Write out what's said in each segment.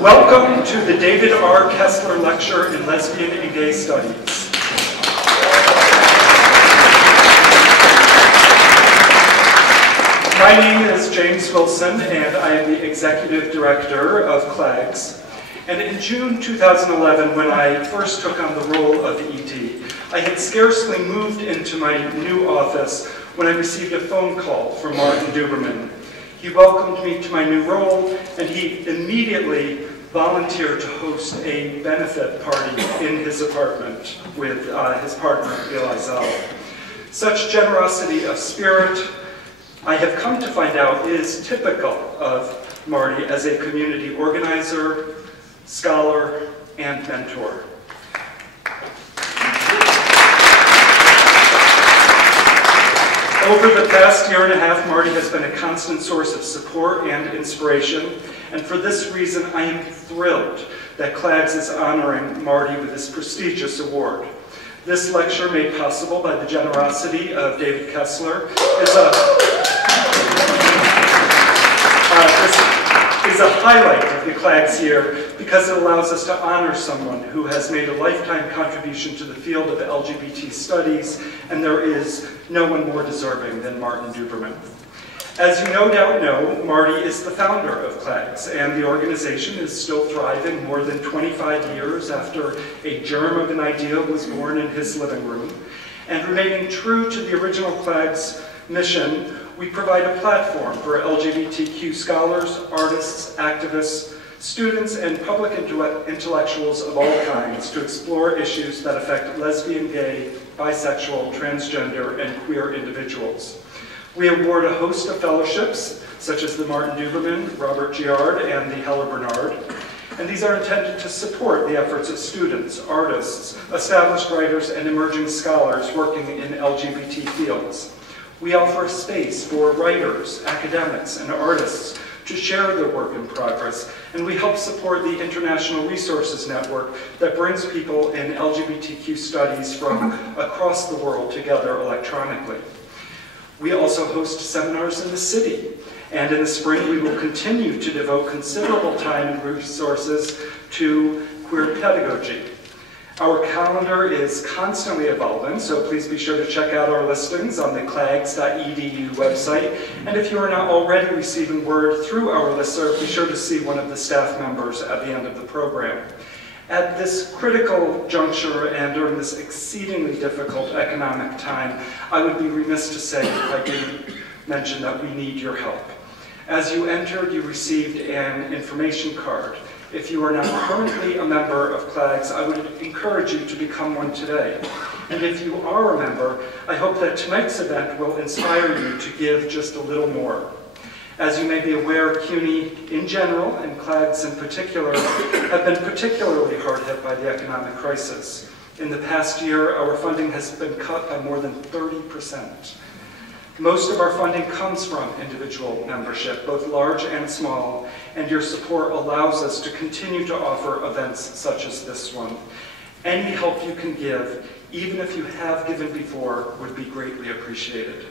Welcome to the David R. Kessler Lecture in Lesbian and Gay Studies. My name is James Wilson, and I am the Executive Director of CLAGS. And in June 2011, when I first took on the role of ED, I had scarcely moved into my new office when I received a phone call from Martin Duberman. He welcomed me to my new role, and he immediately volunteered to host a benefit party in his apartment with his partner, Eli Zal. Such generosity of spirit, I have come to find out, is typical of Marty as a community organizer, scholar, and mentor. Over the past year and a half, Marty has been a constant source of support and inspiration, and for this reason, I am thrilled that CLAGS is honoring Marty with this prestigious award. This lecture, made possible by the generosity of David Kessler, is a highlight of the CLAGS year because it allows us to honor someone who has made a lifetime contribution to the field of LGBT studies, and there is no one more deserving than Martin Duberman. As you no doubt know, Marty is the founder of CLAGS, and the organization is still thriving more than 25 years after a germ of an idea was born in his living room. And remaining true to the original CLAGS mission, we provide a platform for LGBTQ scholars, artists, activists, students, and public intellectuals of all kinds to explore issues that affect lesbian, gay, bisexual, transgender, and queer individuals. We award a host of fellowships, such as the Martin Duberman, Robert Giard, and the Heller Bernard, and these are intended to support the efforts of students, artists, established writers, and emerging scholars working in LGBT fields. We offer a space for writers, academics, and artists to share their work in progress, and we help support the International Resources Network that brings people in LGBTQ studies from across the world together electronically. We also host seminars in the city, and in the spring we will continue to devote considerable time and resources to queer pedagogy. Our calendar is constantly evolving, so please be sure to check out our listings on the clags.edu website. And if you are not already receiving word through our listserv, be sure to see one of the staff members at the end of the program. At this critical juncture and during this exceedingly difficult economic time, I would be remiss to say if I didn't mention that we need your help. As you entered, you received an information card. If you are not currently a member of CLAGS, I would encourage you to become one today. And if you are a member, I hope that tonight's event will inspire you to give just a little more. As you may be aware, CUNY in general, and CLAGS in particular, have been particularly hard hit by the economic crisis. In the past year, our funding has been cut by more than 30%. Most of our funding comes from individual membership, both large and small, and your support allows us to continue to offer events such as this one. Any help you can give, even if you have given before, would be greatly appreciated.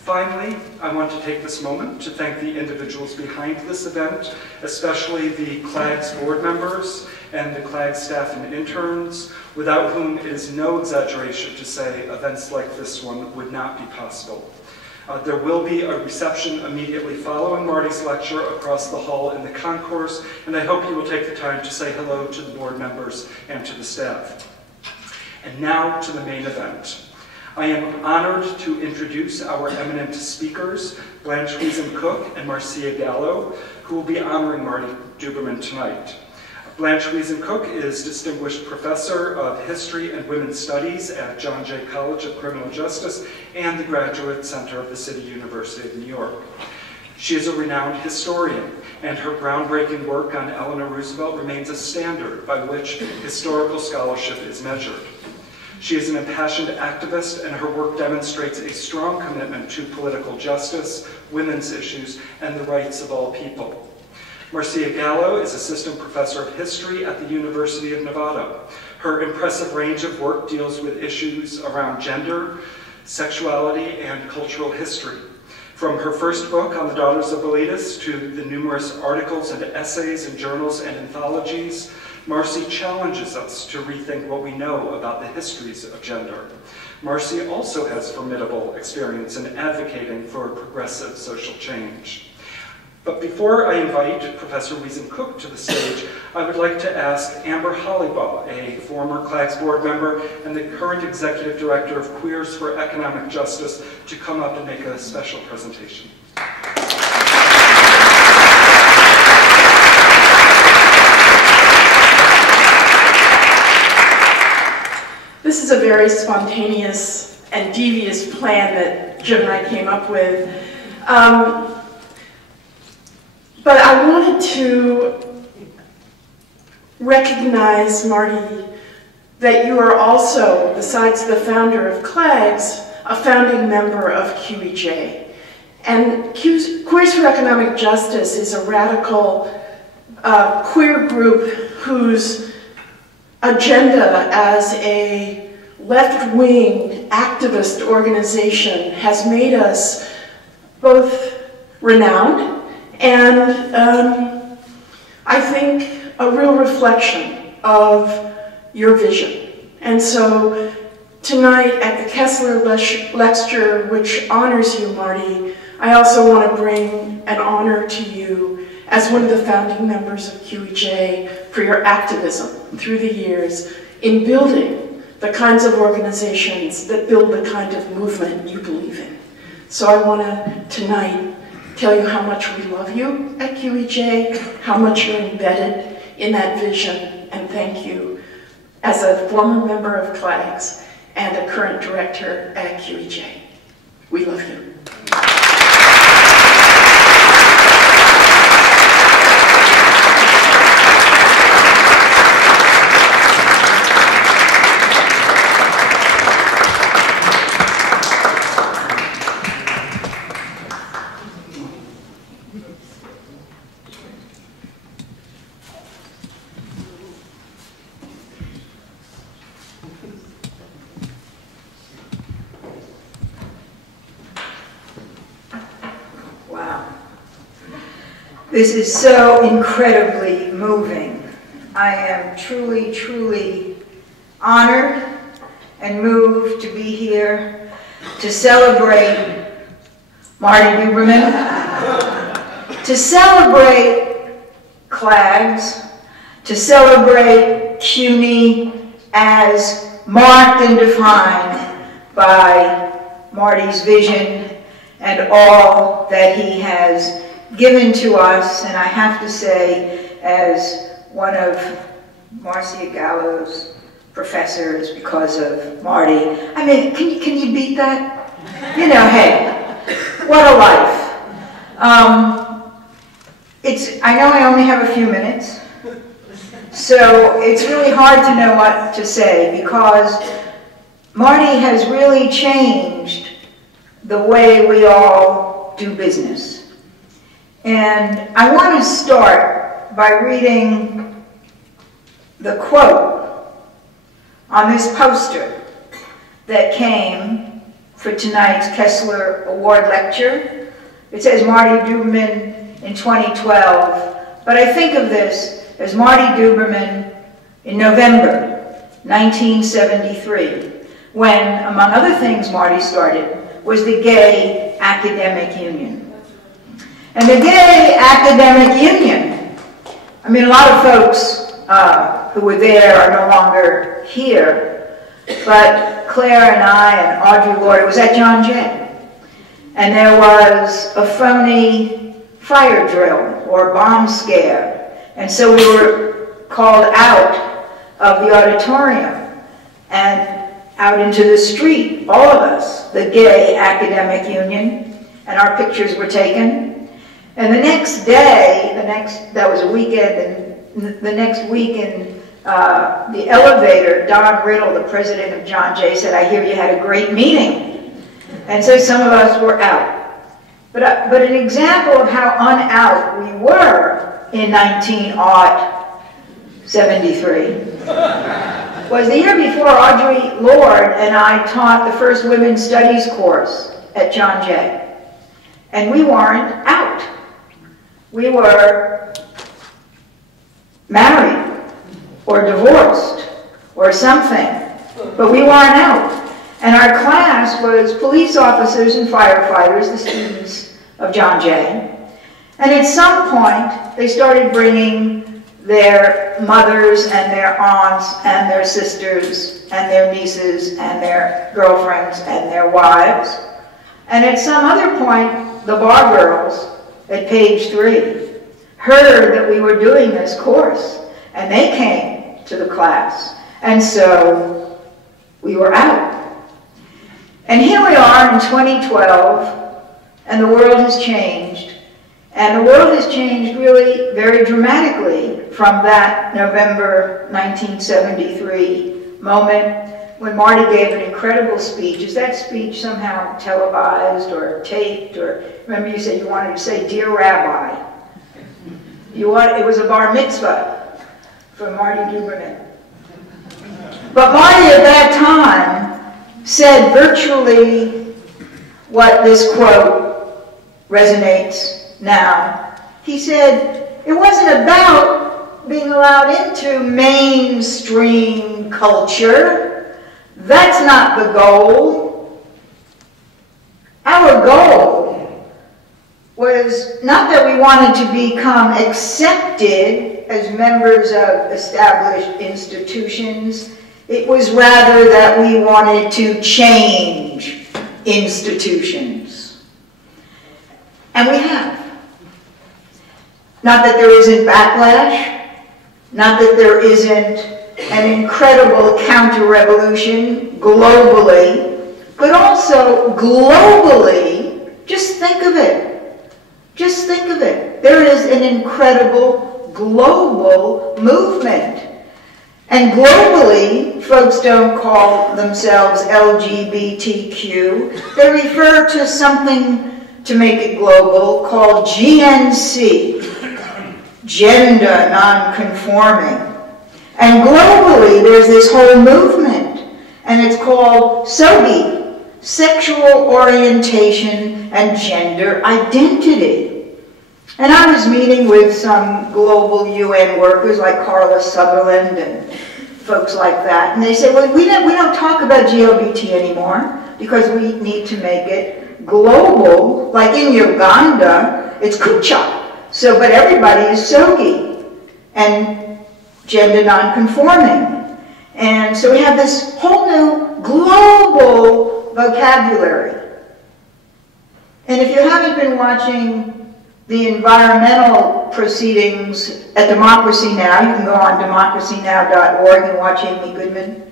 Finally, I want to take this moment to thank the individuals behind this event, especially the CLAGS board members and the CLAGS staff and interns, without whom it is no exaggeration to say events like this one would not be possible. There will be a reception immediately following Marty's lecture across the hall in the concourse, and I hope you will take the time to say hello to the board members and to the staff. And now to the main event. I am honored to introduce our eminent speakers, Blanche Wiesen-Cook and Marcia Gallo, who will be honoring Marty Duberman tonight. Blanche Wiesen-Cook is Distinguished Professor of History and Women's Studies at John Jay College of Criminal Justice and the Graduate Center of the City University of New York. She is a renowned historian, and her groundbreaking work on Eleanor Roosevelt remains a standard by which historical scholarship is measured. She is an impassioned activist, and her work demonstrates a strong commitment to political justice, women's issues, and the rights of all people. Marcia Gallo is Assistant Professor of History at the University of Nevada. Her impressive range of work deals with issues around gender, sexuality, and cultural history. From her first book on the Daughters of Bilitis to the numerous articles and essays in journals and anthologies, Marcy challenges us to rethink what we know about the histories of gender. Marcy also has formidable experience in advocating for progressive social change. But before I invite Professor Wiesen-Cook to the stage, I would like to ask Amber Hollybaugh, a former CLAGS board member and the current Executive Director of Queers for Economic Justice, to come up and make a special presentation. This is a very spontaneous and devious plan that Jim and I came up with. But I wanted to recognize, Marty, that you are also, besides the founder of CLAGS, a founding member of QEJ. And Queers for Economic Justice is a radical queer group whose agenda as a left-wing activist organization has made us both renowned and I think a real reflection of your vision. And so tonight at the Kessler Lecture, which honors you, Marty, I also want to bring an honor to you as one of the founding members of QEJ for your activism through the years in building the kinds of organizations that build the kind of movement you believe in. So I want to tonight tell you how much we love you at QEJ, how much you're embedded in that vision, and thank you as a former member of CLAGS and a current director at QEJ. We love you. This is so incredibly moving. I am truly, truly honored and moved to be here to celebrate Martin Duberman, to celebrate CLAGS, to celebrate CUNY as marked and defined by Marty's vision and all that he has given to us, and I have to say, as one of Marcia Gallo's professors because of Marty, I mean, can you beat that? You know, hey, what a life. I know I only have a few minutes, so it's really hard to know what to say because Marty has really changed the way we all do business. And I want to start by reading the quote on this poster that came for tonight's Kessler Award Lecture. It says Marty Duberman in 2012, but I think of this as Marty Duberman in November 1973, when, among other things Marty started, was the Gay Academic Union. And the Gay Academic Union, I mean, a lot of folks who were there are no longer here, but Claire and I and Audrey Lord, it was at John Jay, and there was a phony fire drill or bomb scare, and so we were called out of the auditorium and out into the street, all of us, the Gay Academic Union, and our pictures were taken. And the next day, that was a weekend, and the next week in the elevator, Don Riddle, the president of John Jay, said, "I hear you had a great meeting." And so some of us were out. But an example of how un-out we were in 1973 was the year before Audrey Lord and I taught the first women's studies course at John Jay. And we weren't out. We were married or divorced or something, but we weren't out. And our class was police officers and firefighters, the students of John Jay. And at some point, they started bringing their mothers and their aunts and their sisters and their nieces and their girlfriends and their wives. And at some other point, the bar girls at page 3 heard that we were doing this course, and they came to the class. And so we were out. And here we are in 2012, and the world has changed. And the world has changed really very dramatically from that November 1973 moment when Marty gave an incredible speech. Is that speech somehow televised or taped? Or remember you said you wanted to say, "Dear Rabbi." It was a bar mitzvah for Marty Duberman. But Marty at that time said virtually what this quote resonates now. He said, it wasn't about being allowed into mainstream culture. That's not the goal. Our goal was not that we wanted to become accepted as members of established institutions. It was rather that we wanted to change institutions. And we have. Not that there isn't backlash, not that there isn't an incredible counter-revolution globally, but also globally, just think of it. Just think of it. There is an incredible global movement. And globally, folks don't call themselves LGBTQ. They refer to something, to make it global, called GNC, gender non-conforming. And globally, there's this whole movement, and it's called SOGI, Sexual Orientation and Gender Identity. And I was meeting with some global UN workers like Carla Sutherland and folks like that. And they said, well, we don't talk about GLBT anymore because we need to make it global. Like in Uganda, it's Kucha. So, but everybody is Sogi and gender non-conforming. And so we have this whole new global vocabulary. And if you haven't been watching the environmental proceedings at Democracy Now! You can go on democracynow.org and watch Amy Goodman.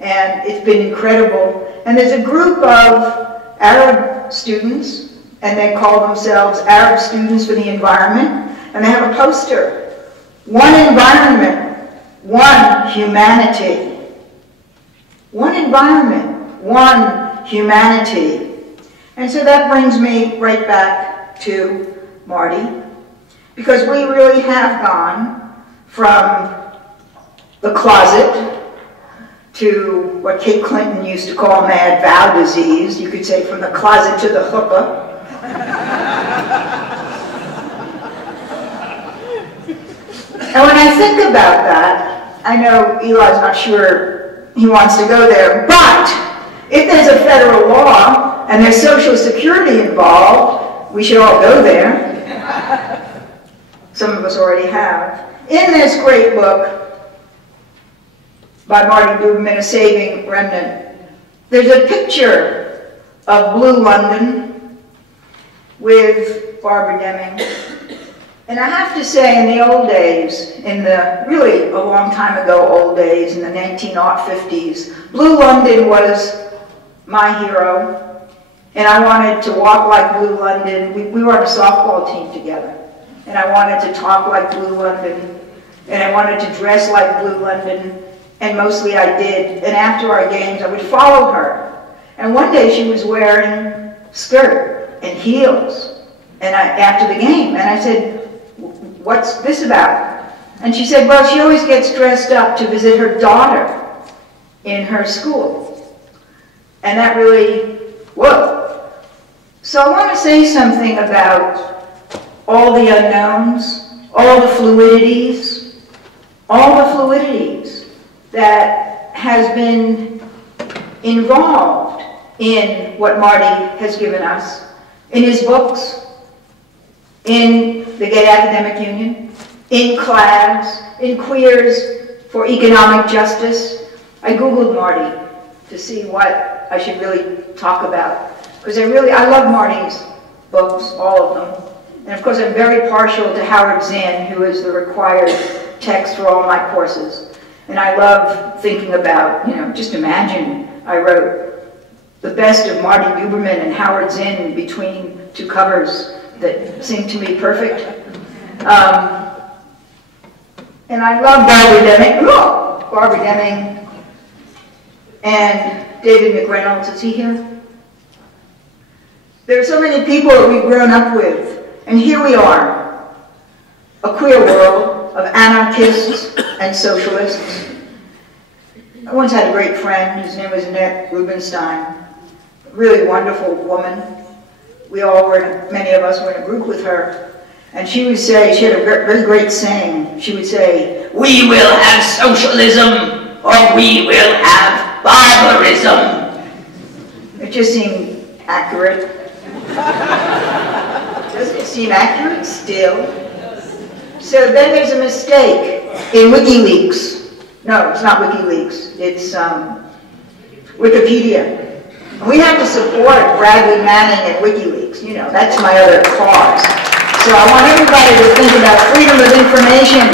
And it's been incredible. And there's a group of Arab students, and they call themselves Arab Students for the Environment. And they have a poster. One environment, one humanity. One environment, one humanity. And so that brings me right back to Marty, because we really have gone from the closet to what Kate Clinton used to call mad vow disease. You could say from the closet to the chuppah. And when I think about that, I know Eli's not sure he wants to go there, but if there's a federal law and there's Social Security involved, we should all go there. Some of us already have. In this great book by Martin Duberman, A Saving Remnant, there's a picture of Blue London with Barbara Deming. And I have to say, in the old days, in the really a long time ago old days, in the 1950s, Blue London was my hero. And I wanted to walk like Blue London. We were on a softball team together. And I wanted to talk like Blue London. And I wanted to dress like Blue London. And mostly I did. And after our games, I would follow her. And one day she was wearing a skirt and heels. And after the game. And I said, what's this about? And she said, well, she always gets dressed up to visit her daughter in her school. And that really, whoa. So I want to say something about all the unknowns, all the fluidities that has been involved in what Marty has given us, in his books, in the Gay Academic Union, in CLAGS, in Queers for Economic Justice. I Googled Marty to see what I should really talk about, because I love Marty's books, all of them. And of course I'm very partial to Howard Zinn, who is the required text for all my courses. And I love thinking about, just imagine I wrote the best of Martin Duberman and Howard Zinn between two covers that seemed to me perfect. And I love Barbara Deming and David McReynolds. Is he here? There are so many people that we've grown up with, and here we are, a queer world of anarchists and socialists. I once had a great friend, his name was Annette Rubenstein, a really wonderful woman. We all were, many of us were in a group with her, and she would say, she had a very great saying, she would say, "We will have socialism, or we will have barbarism." It just seemed accurate. Doesn't it seem accurate still? So then there's a mistake in WikiLeaks. No, it's not WikiLeaks. It's Wikipedia. We have to support Bradley Manning and WikiLeaks. That's my other cause. So I want everybody to think about freedom of information.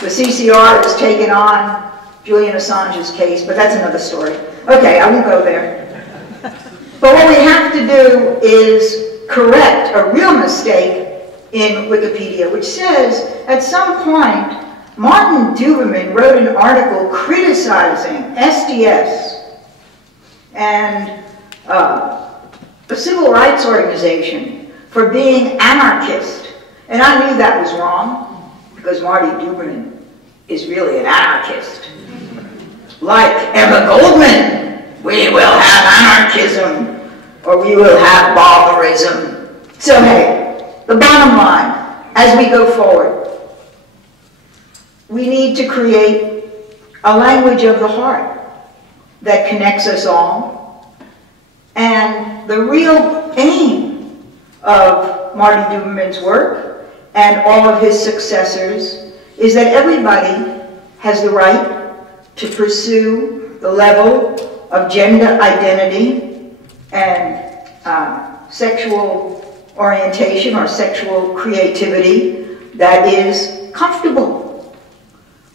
The CCR has taken on Julian Assange's case, but that's another story. Okay, I won't go there. But what we have to do is correct a real mistake in Wikipedia, which says, at some point, Martin Duberman wrote an article criticizing SDS and a civil rights organization for being anarchist. And I knew that was wrong, because Marty Duberman is really an anarchist. Like Emma Goldman, we will have anarchism, or we will have barbarism. So hey, the bottom line, as we go forward, we need to create a language of the heart that connects us all. And the real aim of Martin Duberman's work and all of his successors is that everybody has the right to pursue the level of gender identity and sexual orientation or sexual creativity that is comfortable.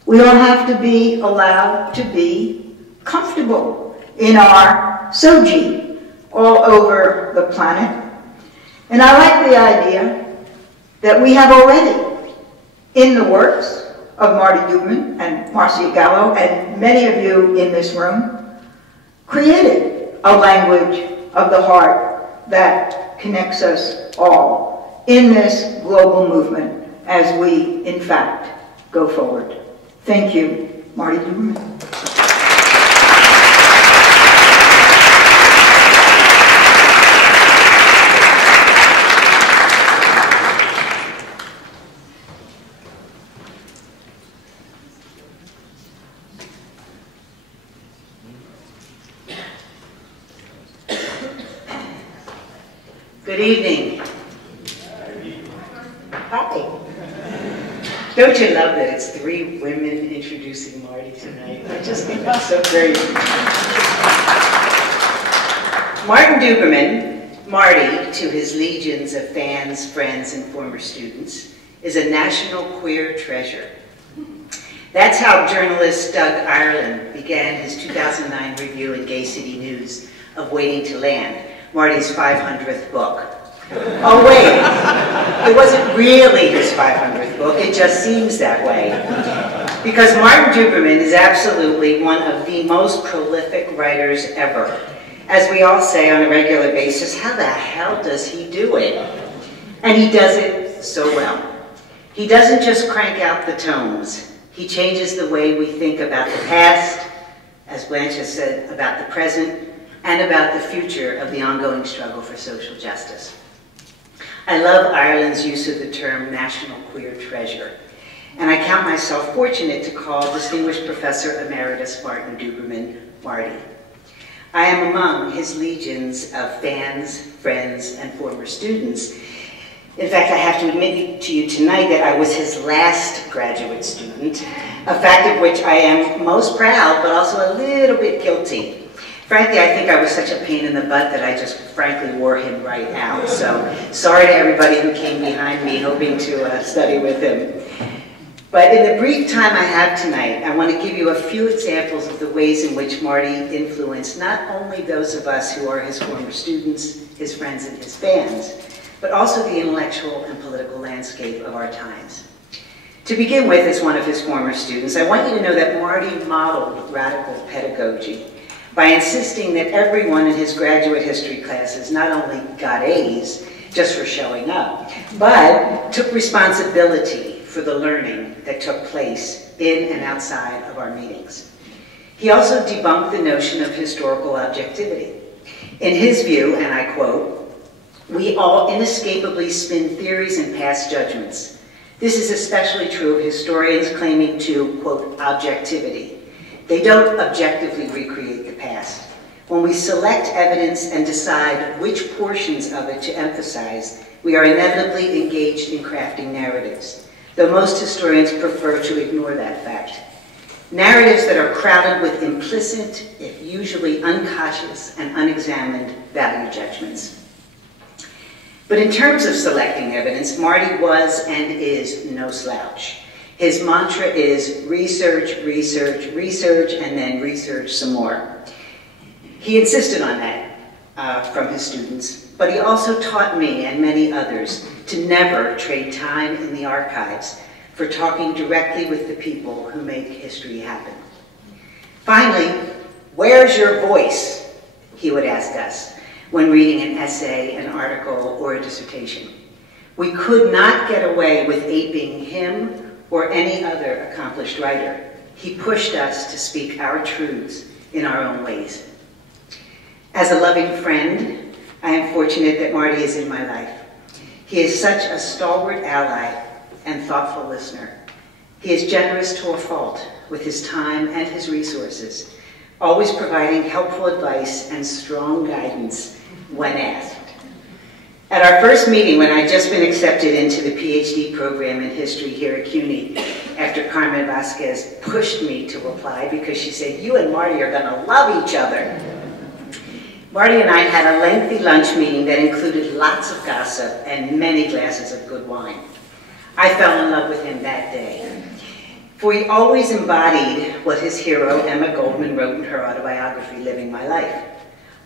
We all have to be allowed to be comfortable in our soji all over the planet. And I like the idea that we have already, in the works of Marty Duberman and Marcia Gallo and many of you in this room, created a language of the heart that connects us all in this global movement as we, in fact, go forward. Thank you, Marty Duberman. Good evening. Hi. Don't you love that it's 3 women introducing Marty tonight? I just think that's so great. Martin Duberman, Marty, to his legions of fans, friends, and former students, is a national queer treasure. That's how journalist Doug Ireland began his 2009 review in Gay City News of Waiting to Land, Marty's 500th book. Oh wait, it wasn't really his 500th book, it just seems that way. Because Martin Duberman is absolutely one of the most prolific writers ever. As we all say on a regular basis, how the hell does he do it? And he does it so well. He doesn't just crank out the tomes, he changes the way we think about the past, as Blanche has said, about the present, and about the future of the ongoing struggle for social justice. I love Ireland's use of the term national queer treasure, and I count myself fortunate to call distinguished Professor Emeritus Martin Duberman Marty. I am among his legions of fans, friends, and former students. In fact, I have to admit to you tonight that I was his last graduate student, a fact of which I am most proud, but also a little bit guilty. Frankly, I think I was such a pain in the butt that I just frankly wore him right out. So sorry to everybody who came behind me hoping to study with him. But in the brief time I have tonight, I want to give you a few examples of the ways in which Marty influenced not only those of us who are his former students, his friends, and his fans, but also the intellectual and political landscape of our times. To begin with, as one of his former students, I want you to know that Marty modeled radical pedagogy by insisting that everyone in his graduate history classes not only got A's just for showing up, but took responsibility for the learning that took place in and outside of our meetings. He also debunked the notion of historical objectivity. In his view, and I quote, "We all inescapably spin theories and pass judgments. This is especially true of historians claiming to, quote, objectivity. They don't objectively recreate the past. When we select evidence and decide which portions of it to emphasize, we are inevitably engaged in crafting narratives, though most historians prefer to ignore that fact. Narratives that are crowded with implicit, if usually unconscious and unexamined, value judgments." But in terms of selecting evidence, Marty was and is no slouch. His mantra is research, research, research, and then research some more. He insisted on that from his students, but he also taught me and many others to never trade time in the archives for talking directly with the people who make history happen. Finally, where's your voice? He would ask us when reading an essay, an article, or a dissertation. We could not get away with aping him or any other accomplished writer. He pushed us to speak our truths in our own ways. As a loving friend, I am fortunate that Marty is in my life. He is such a stalwart ally and thoughtful listener. He is generous to a fault with his time and his resources, always providing helpful advice and strong guidance when asked. At our first meeting, when I'd just been accepted into the PhD program in history here at CUNY, after Carmen Vasquez pushed me to apply because she said, "You and Marty are gonna love each other." Marty and I had a lengthy lunch meeting that included lots of gossip and many glasses of good wine. I fell in love with him that day, for he always embodied what his hero, Emma Goldman, wrote in her autobiography, Living My Life.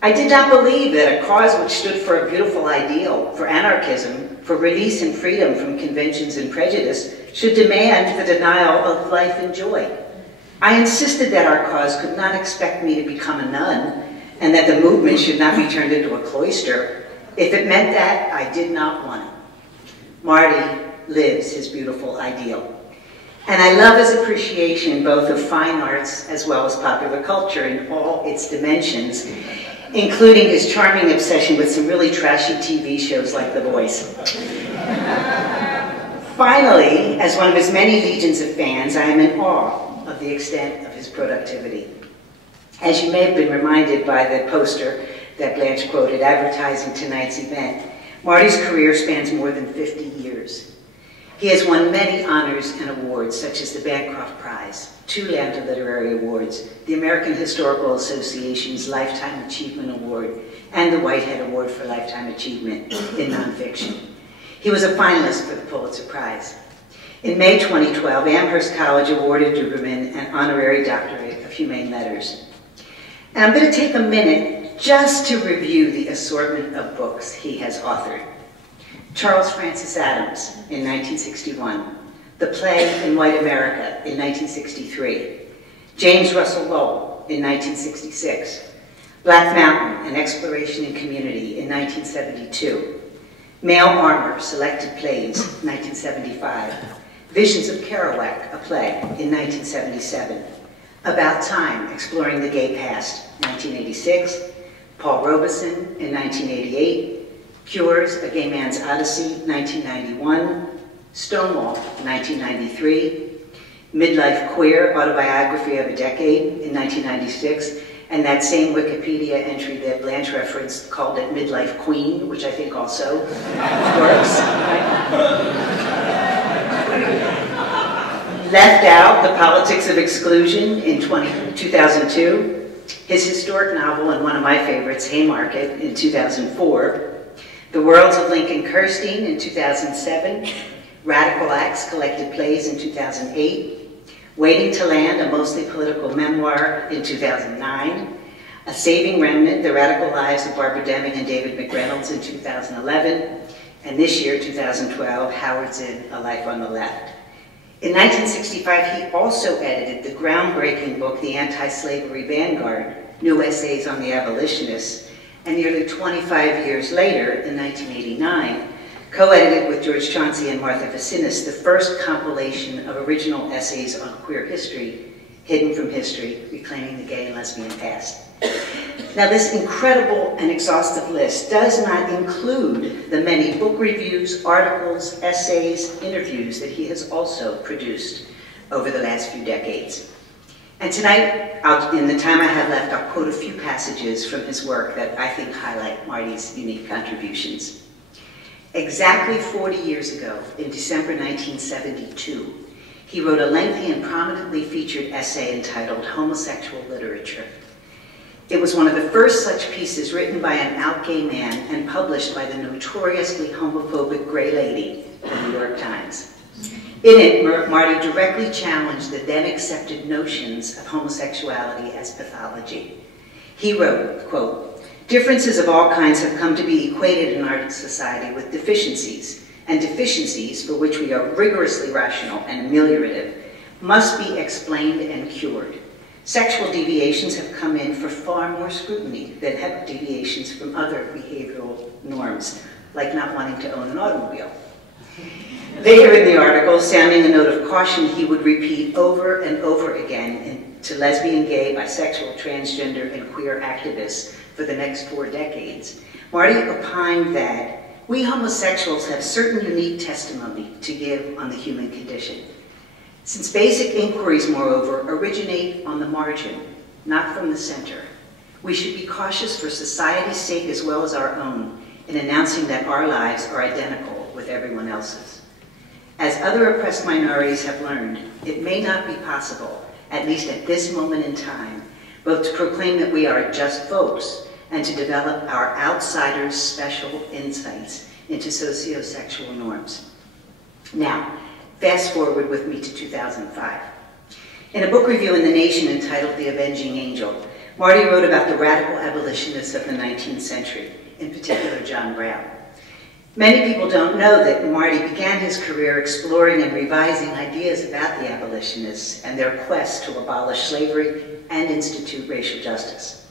I did not believe that a cause which stood for a beautiful ideal, for anarchism, for release and freedom from conventions and prejudice, should demand the denial of life and joy. I insisted that our cause could not expect me to become a nun, and that the movement should not be turned into a cloister. If it meant that, I did not want it. Marty lives his beautiful ideal. And I love his appreciation both of fine arts as well as popular culture in all its dimensions, including his charming obsession with some really trashy TV shows like The Voice. Finally, as one of his many legions of fans, I am in awe of the extent of his productivity. As you may have been reminded by the poster that Blanche quoted advertising tonight's event, Marty's career spans more than 50 years. He has won many honors and awards, such as the Bancroft Prize, 2 Lambda Literary Awards, the American Historical Association's Lifetime Achievement Award, and the Whitehead Award for Lifetime Achievement in Nonfiction. He was a finalist for the Pulitzer Prize. In May 2012, Amherst College awarded Duberman an honorary doctorate of humane letters. And I'm going to take a minute just to review the assortment of books he has authored. Charles Francis Adams in 1961, The Play in White America in 1963, James Russell Lowell in 1966, Black Mountain, An Exploration in Community in 1972, Male Armor, Selected Plays, 1975, Visions of Kerouac, a play, in 1977, About Time, Exploring the Gay Past, 1986, Paul Robeson in 1988, Cures, A Gay Man's Odyssey, 1991, Stonewall, 1993, Midlife Queer, Autobiography of a Decade in 1996, and that same Wikipedia entry that Blanche referenced called it Midlife Queen, which I think also works. Left Out, The Politics of Exclusion in 2002, his historic novel and one of my favorites, Haymarket, in 2004, The Worlds of Lincoln Kirstein in 2007, Radical Acts Collected Plays in 2008, Waiting to Land, a mostly political memoir in 2009, A Saving Remnant, The Radical Lives of Barbara Deming and David McReynolds in 2011, and this year, 2012, Howard Zinn, A Life on the Left. In 1965, he also edited the groundbreaking book, The Anti-Slavery Vanguard, New Essays on the Abolitionists, and nearly 25 years later, in 1989, co-edited with George Chauncey and Martha Vicinis the first compilation of original essays on queer history, Hidden from History, Reclaiming the Gay and Lesbian Past. Now, this incredible and exhaustive list does not include the many book reviews, articles, essays, interviews that he has also produced over the last few decades. And tonight, in the time I have left, I'll quote a few passages from his work that I think highlight Marty's unique contributions. Exactly 40 years ago, in December 1972, he wrote a lengthy and prominently featured essay entitled Homosexual Literature. It was one of the first such pieces written by an out gay man and published by the notoriously homophobic Gray Lady, the New York Times. In it, Marty directly challenged the then accepted notions of homosexuality as pathology. He wrote, quote, "Differences of all kinds have come to be equated in our society with deficiencies, and deficiencies, for which we are rigorously rational and ameliorative, must be explained and cured. Sexual deviations have come in for far more scrutiny than have deviations from other behavioral norms, like not wanting to own an automobile." Later in the article, sounding a note of caution, he would repeat over and over again to lesbian, gay, bisexual, transgender, and queer activists for the next 4 decades, Marty opined that we homosexuals have certain unique testimony to give on the human condition. Since basic inquiries, moreover, originate on the margin, not from the center, we should be cautious for society's sake as well as our own in announcing that our lives are identical with everyone else's. As other oppressed minorities have learned, it may not be possible, at least at this moment in time, both to proclaim that we are just folks and to develop our outsiders' special insights into socio-sexual norms. Now, fast forward with me to 2005. In a book review in The Nation entitled The Avenging Angel, Marty wrote about the radical abolitionists of the 19th century, in particular John Brown. Many people don't know that Marty began his career exploring and revising ideas about the abolitionists and their quest to abolish slavery and institute racial justice.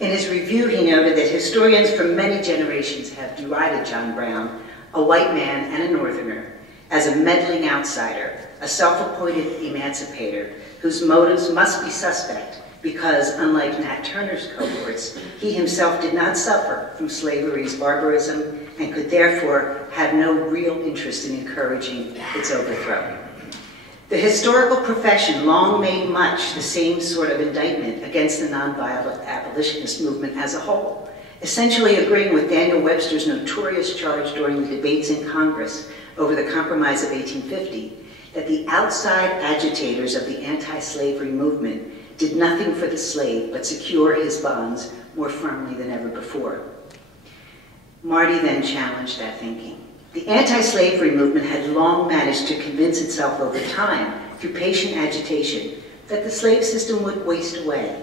In his review, he noted that historians from many generations have derided John Brown, a white man and a Northerner, as a meddling outsider, a self-appointed emancipator whose motives must be suspect because, unlike Nat Turner's cohorts, he himself did not suffer from slavery's barbarism and could therefore have no real interest in encouraging its overthrow. The historical profession long made much the same sort of indictment against the nonviolent abolitionist movement as a whole, essentially agreeing with Daniel Webster's notorious charge during the debates in Congress over the Compromise of 1850, that the outside agitators of the anti-slavery movement did nothing for the slave but secure his bonds more firmly than ever before. Marty then challenged that thinking. The anti-slavery movement had long managed to convince itself over time, through patient agitation, that the slave system would waste away.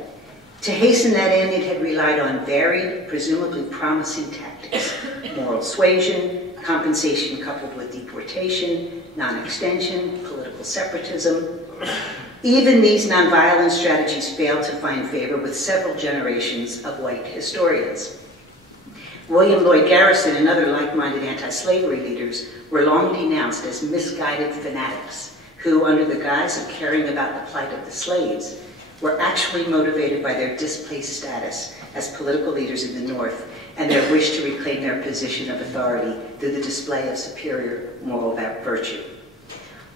To hasten that end, it had relied on varied, presumably promising tactics: moral suasion, compensation coupled with deportation, non-extension, political separatism. Even these nonviolent strategies failed to find favor with several generations of white historians. William Lloyd Garrison and other like-minded anti-slavery leaders were long denounced as misguided fanatics who, under the guise of caring about the plight of the slaves, were actually motivated by their displaced status as political leaders in the North and their wish to reclaim their position of authority through the display of superior moral virtue.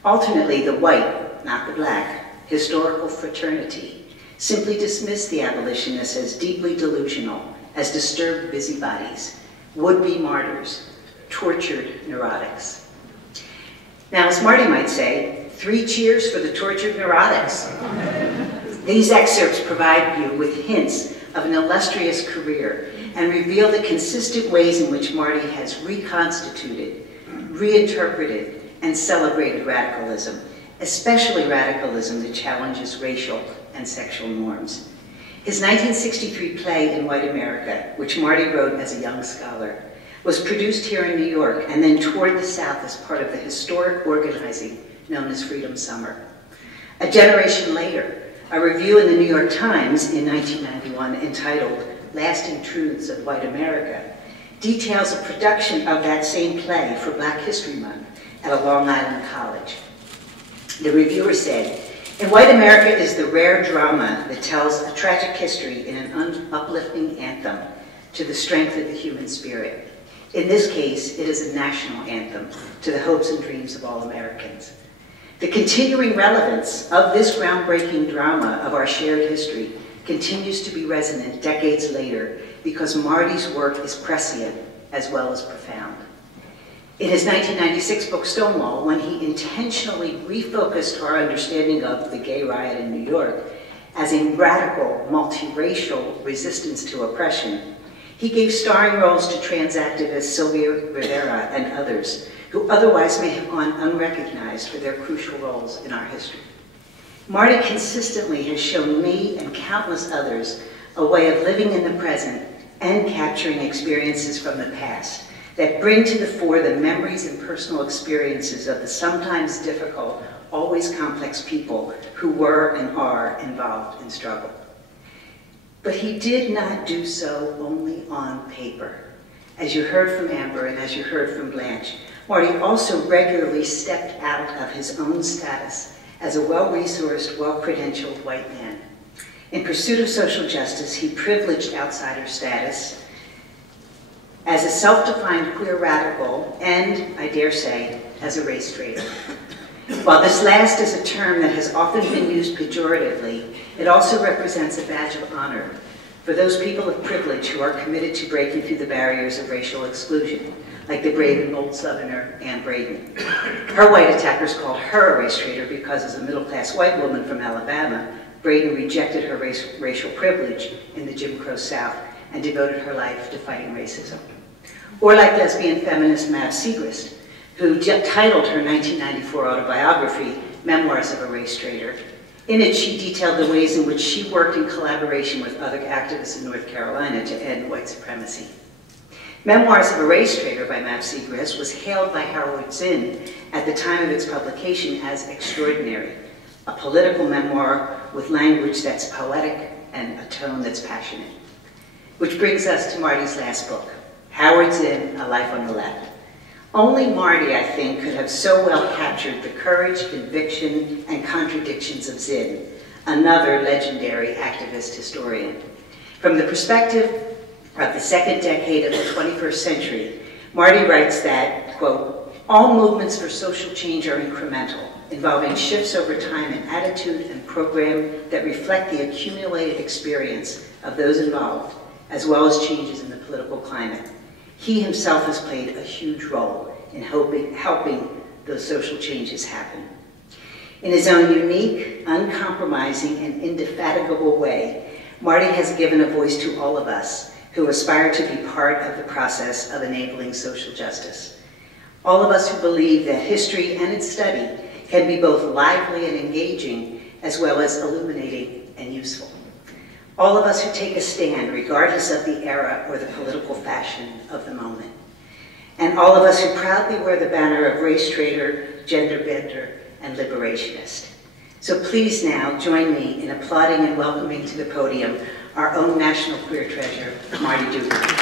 Alternately, the white, not the black, historical fraternity simply dismissed the abolitionists as deeply delusional, as disturbed busybodies, would-be martyrs, tortured neurotics. Now, as Marty might say, 3 cheers for the tortured neurotics. These excerpts provide you with hints of an illustrious career and reveal the consistent ways in which Marty has reconstituted, reinterpreted, and celebrated radicalism, especially radicalism that challenges racial and sexual norms. His 1963 play In White America, which Marty wrote as a young scholar, was produced here in New York and then toured the South as part of the historic organizing known as Freedom Summer. A generation later, a review in the New York Times in 1991 entitled Lasting Truths of White America details a production of that same play for Black History Month at a Long Island college. The reviewer said, "In White America is the rare drama that tells a tragic history in an uplifting anthem to the strength of the human spirit. In this case, it is a national anthem to the hopes and dreams of all Americans." The continuing relevance of this groundbreaking drama of our shared history continues to be resonant decades later because Marty's work is prescient as well as profound. In his 1996 book Stonewall, when he intentionally refocused our understanding of the gay riot in New York as a radical, multiracial resistance to oppression, he gave starring roles to trans activists Sylvia Rivera and others who otherwise may have gone unrecognized for their crucial roles in our history. Marty consistently has shown me and countless others a way of living in the present and capturing experiences from the past that bring to the fore the memories and personal experiences of the sometimes difficult, always complex people who were and are involved in struggle. But he did not do so only on paper. As you heard from Amber and as you heard from Blanche, Marty also regularly stepped out of his own status as a well-resourced, well-credentialed white man. In pursuit of social justice, he privileged outsider status as a self-defined queer radical and, I dare say, as a race traitor. While this last is a term that has often been used pejoratively, it also represents a badge of honor for those people of privilege who are committed to breaking through the barriers of racial exclusion, like the brave and bold Southerner Ann Braden. Her white attackers called her a race traitor because as a middle-class white woman from Alabama, Braden rejected her racial privilege in the Jim Crow South and devoted her life to fighting racism. Or like lesbian feminist Mav Segrist, who titled her 1994 autobiography, Memoirs of a Race Traitor. In it, she detailed the ways in which she worked in collaboration with other activists in North Carolina to end white supremacy. Memoirs of a Race Traitor by Mav Segrist was hailed by Howard Zinn at the time of its publication as extraordinary, a political memoir with language that's poetic and a tone that's passionate. Which brings us to Marty's last book, Howard Zinn, A Life on the Left. Only Marty, I think, could have so well captured the courage, conviction, and contradictions of Zinn, another legendary activist historian. From the perspective of the second decade of the 21st century, Marty writes that, quote, all movements for social change are incremental, involving shifts over time in attitude and program that reflect the accumulated experience of those involved, as well as changes in the political climate. He himself has played a huge role in helping those social changes happen. In his own unique, uncompromising, and indefatigable way, Marty has given a voice to all of us who aspire to be part of the process of enabling social justice. All of us who believe that history and its study can be both lively and engaging, as well as illuminating and useful. All of us who take a stand, regardless of the era or the political fashion of the moment. And all of us who proudly wear the banner of race traitor, gender bender, and liberationist. So please now join me in applauding and welcoming to the podium our own national queer treasure, Martin Duberman.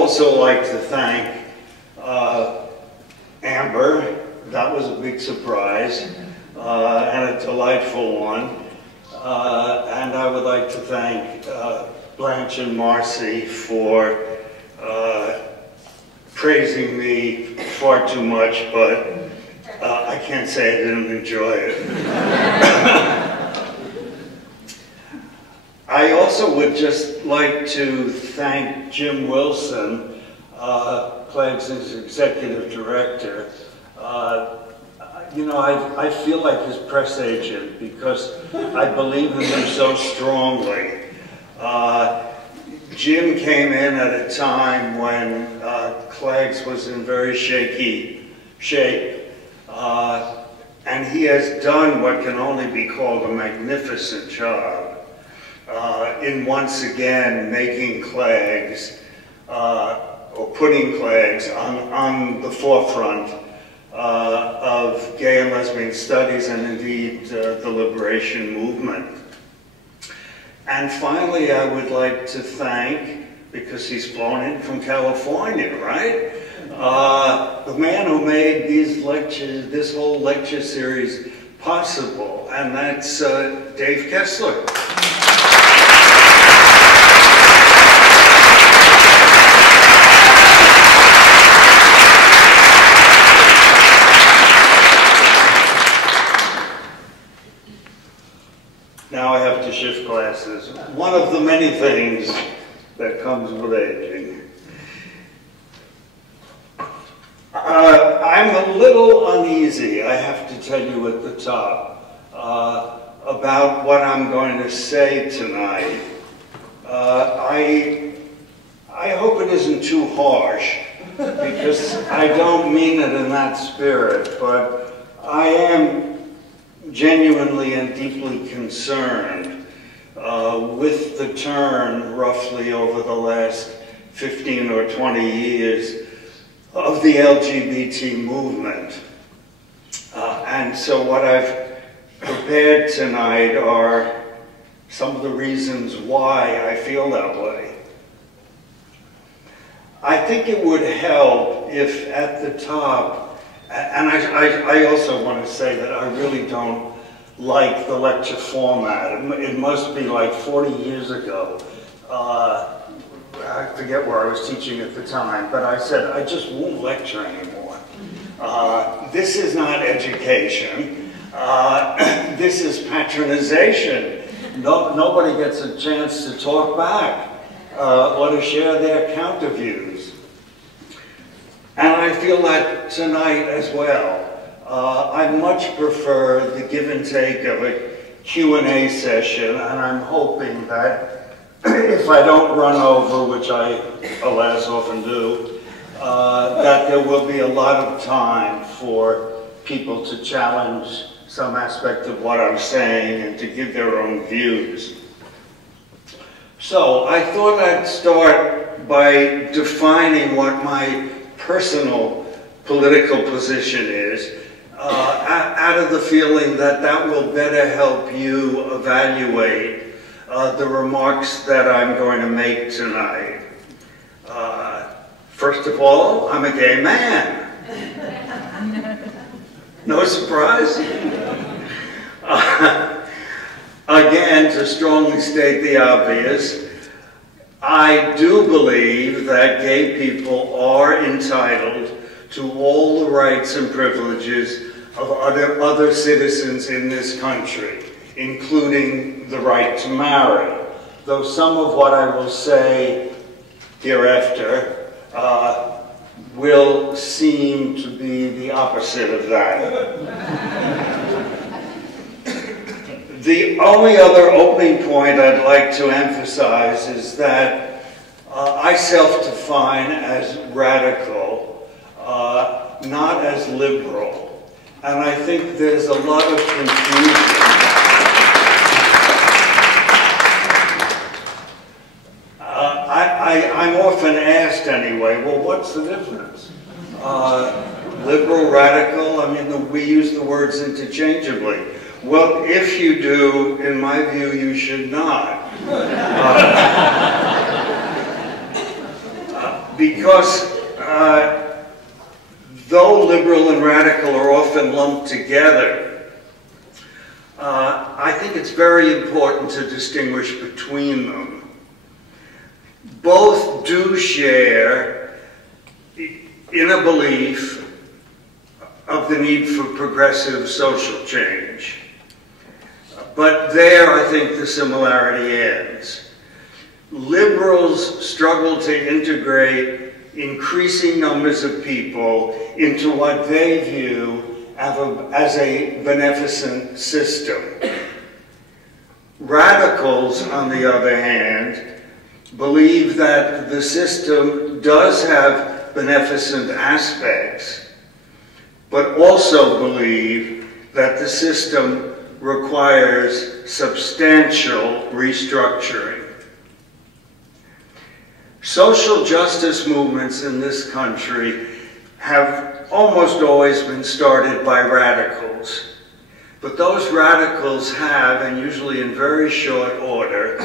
also like to thank Amber. That was a big surprise and a delightful one. And I would like to thank Blanche and Marcy for praising me far too much, but I can't say I didn't enjoy it. I also would just like to thank Jim Wilson, CLAGS' Executive Director. You know, I feel like his press agent because I believe in him so strongly. Jim came in at a time when CLAGS was in very shaky shape, and he has done what can only be called a magnificent job in once again making CLAGS, or putting CLAGS on the forefront of gay and lesbian studies and indeed the liberation movement. And finally, I would like to thank, because he's flown in from California, right? The man who made these lectures, this whole lecture series possible, and that's Dave Kessler. Now I have to shift glasses. One of the many things that comes with aging. I'm a little uneasy, I have to tell you at the top, about what I'm going to say tonight. I hope it isn't too harsh, because I don't mean it in that spirit, but I am genuinely and deeply concerned with the turn, roughly over the last 15 or 20 years, of the LGBT movement. And so what I've prepared tonight are some of the reasons why I feel that way. I think it would help if at the top, and I also want to say that I really don't like the lecture format. It must be like 40 years ago. I forget where I was teaching at the time, but I said, I just won't lecture anymore. This is not education. This is patronization. Nobody gets a chance to talk back or to share their counter views. And I feel that tonight as well. I much prefer the give and take of a Q&A session, and I'm hoping that if I don't run over, which I, alas, often do, that there will be a lot of time for people to challenge some aspect of what I'm saying and to give their own views. So I thought I'd start by defining what my personal political position is, out of the feeling that that will better help you evaluate the remarks that I'm going to make tonight. First of all, I'm a gay man. No surprise? Again, to strongly state the obvious, I do believe that gay people are entitled to all the rights and privileges of other citizens in this country, including the right to marry, though some of what I will say hereafter will seem to be the opposite of that. The only other opening point I'd like to emphasize is that I self-define as radical, not as liberal. And I think there's a lot of confusion. I'm often asked anyway, well, what's the difference? Liberal, radical, I mean, we use the words interchangeably. Well, if you do, in my view, you should not. because though liberal and radical are often lumped together, I think it's very important to distinguish between them. Both do share in a belief of the need for progressive social change. But there, I think the similarity ends. Liberals struggle to integrate increasing numbers of people into what they view as a beneficent system. Radicals, on the other hand, believe that the system does have beneficent aspects, but also believe that the system requires substantial restructuring. Social justice movements in this country have almost always been started by radicals. But those radicals have, and usually in very short order,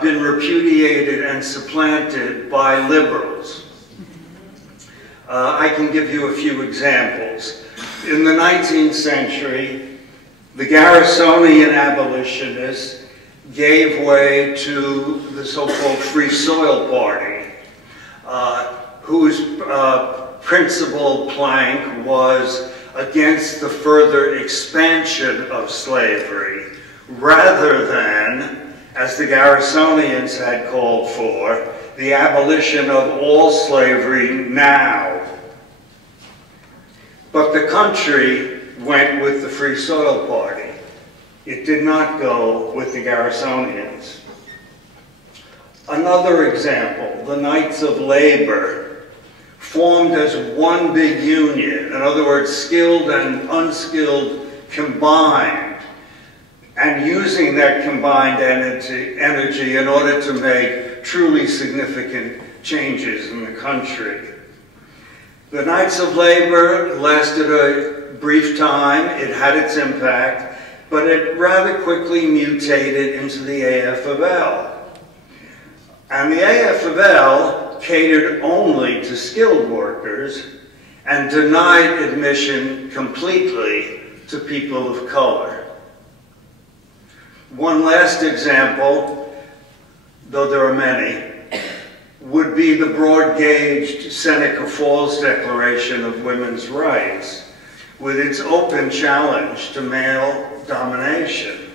been repudiated and supplanted by liberals. I can give you a few examples. In the 19th century, the Garrisonian abolitionists gave way to the so-called Free Soil Party, whose principal plank was against the further expansion of slavery, rather than, as the Garrisonians had called for, the abolition of all slavery now. But the country went with the Free Soil Party. It did not go with the Garrisonians. Another example, the Knights of Labor, formed as one big union, in other words, skilled and unskilled combined, and using that combined energy in order to make truly significant changes in the country. The Knights of Labor lasted a brief time. It had its impact, but it rather quickly mutated into the AFL. And the AFL catered only to skilled workers and denied admission completely to people of color. One last example, though there are many, would be the broad-gauged Seneca Falls Declaration of Women's Rights, with its open challenge to male domination.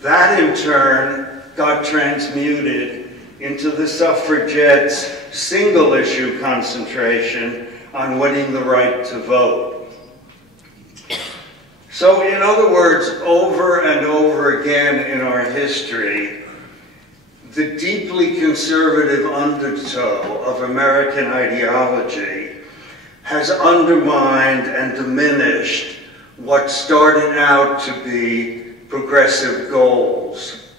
That, in turn, got transmuted into the suffragettes' single-issue concentration on winning the right to vote. So, in other words, over and over again in our history, the deeply conservative undertow of American ideology has undermined and diminished what started out to be progressive goals.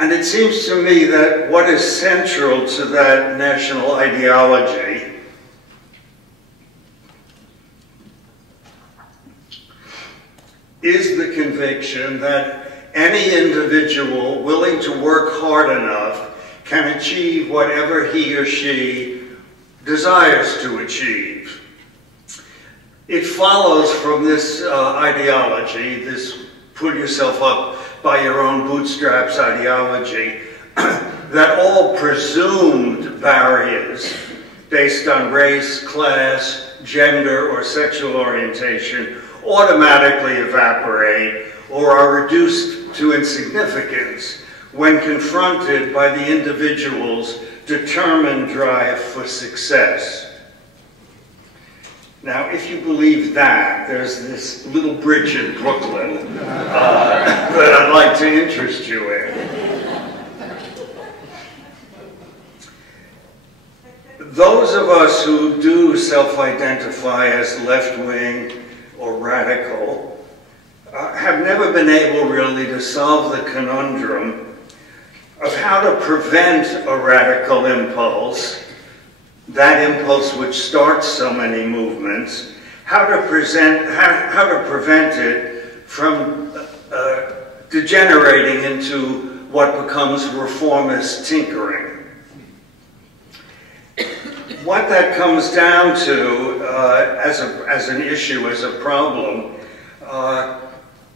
And it seems to me that what is central to that national ideology is the conviction that any individual willing to work hard enough can achieve whatever he or she desires to achieve. It follows from this ideology, this pull yourself up by your own bootstraps ideology, that all presumed barriers based on race, class, gender, or sexual orientation automatically evaporate or are reduced to insignificance when confronted by the individual's determined drive for success. Now, if you believe that, there's this little bridge in Brooklyn that I'd like to interest you in. Those of us who do self-identify as left-wing or radical have never been able really to solve the conundrum of how to prevent a radical impulse, that impulse which starts so many movements, how to prevent it from degenerating into what becomes reformist tinkering. what that comes down to as an issue, as a problem,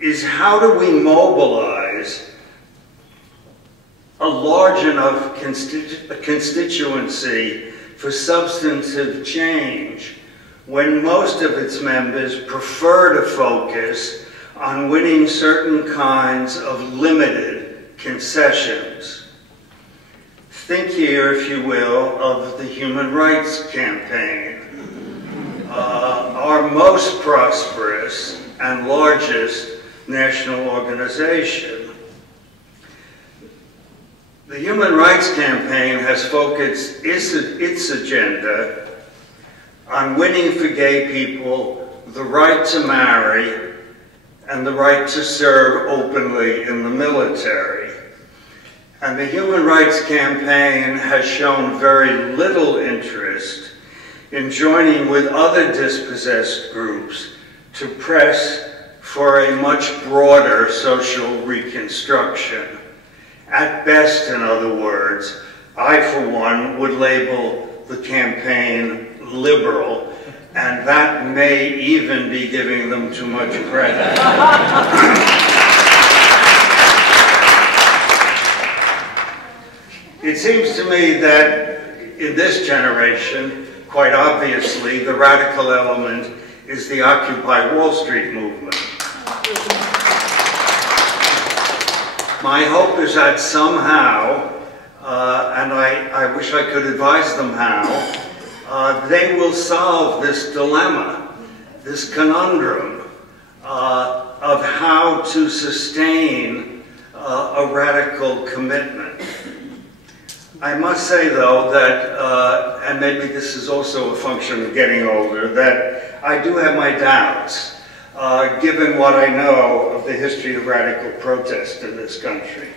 is how do we mobilize a large enough constituency for substantive change when most of its members prefer to focus on winning certain kinds of limited concessions. Think here, if you will, of the Human Rights Campaign, our most prosperous and largest national organization. The Human Rights Campaign has focused its agenda on winning for gay people the right to marry and the right to serve openly in the military. And the Human Rights Campaign has shown very little interest in joining with other dispossessed groups to press for a much broader social reconstruction. At best, in other words, I, for one, would label the campaign liberal, and that may even be giving them too much credit. It seems to me that in this generation, quite obviously, the radical element is the Occupy Wall Street movement. My hope is that somehow, and I wish I could advise them how, they will solve this dilemma, this conundrum of how to sustain a radical commitment. I must say, though, that, and maybe this is also a function of getting older, that I do have my doubts, given what I know of the history of radical protest in this country.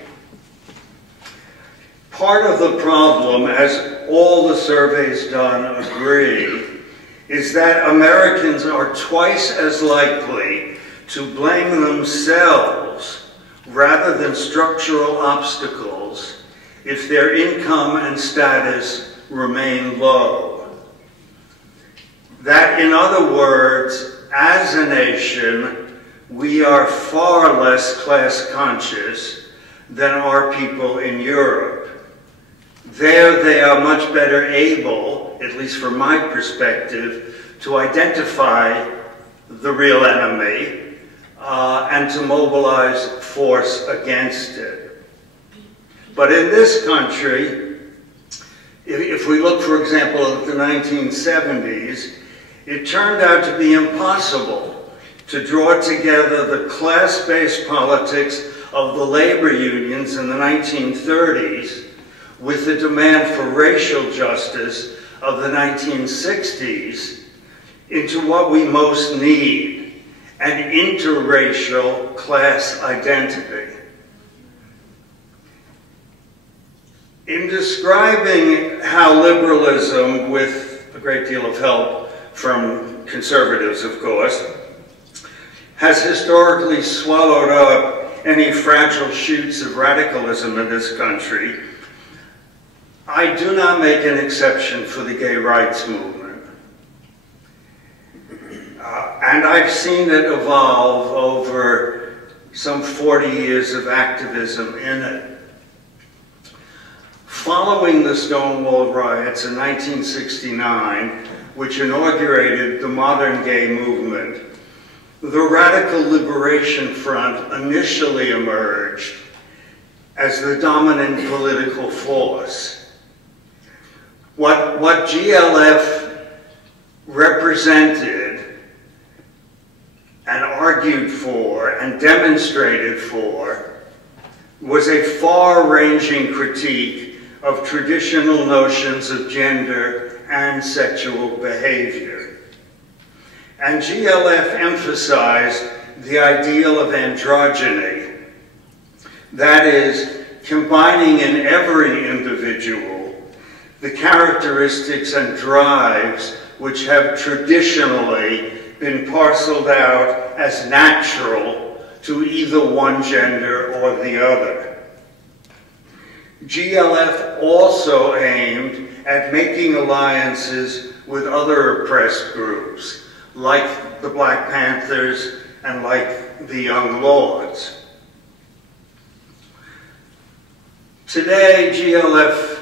Part of the problem, as all the surveys done agree, is that Americans are twice as likely to blame themselves rather than structural obstacles if their income and status remain low. That, in other words, as a nation, we are far less class conscious than are people in Europe. There they are much better able, at least from my perspective, to identify the real enemy and to mobilize force against it. But in this country, if we look, for example, at the 1970s, it turned out to be impossible to draw together the class-based politics of the labor unions in the 1930s with the demand for racial justice of the 1960s into what we most need, an interracial class identity. In describing how liberalism, with a great deal of help from conservatives, of course, has historically swallowed up any fragile shoots of radicalism in this country, I do not make an exception for the gay rights movement. And I've seen it evolve over some 40 years of activism in it. Following the Stonewall riots in 1969, which inaugurated the modern gay movement, the Radical Liberation Front initially emerged as the dominant political force. What GLF represented and argued for and demonstrated for was a far-ranging critique of traditional notions of gender and sexual behavior. And GLF emphasized the ideal of androgyny, that is, combining in every individual the characteristics and drives which have traditionally been parceled out as natural to either one gender or the other. GLF also aimed at making alliances with other oppressed groups, like the Black Panthers and like the Young Lords. Today, GLF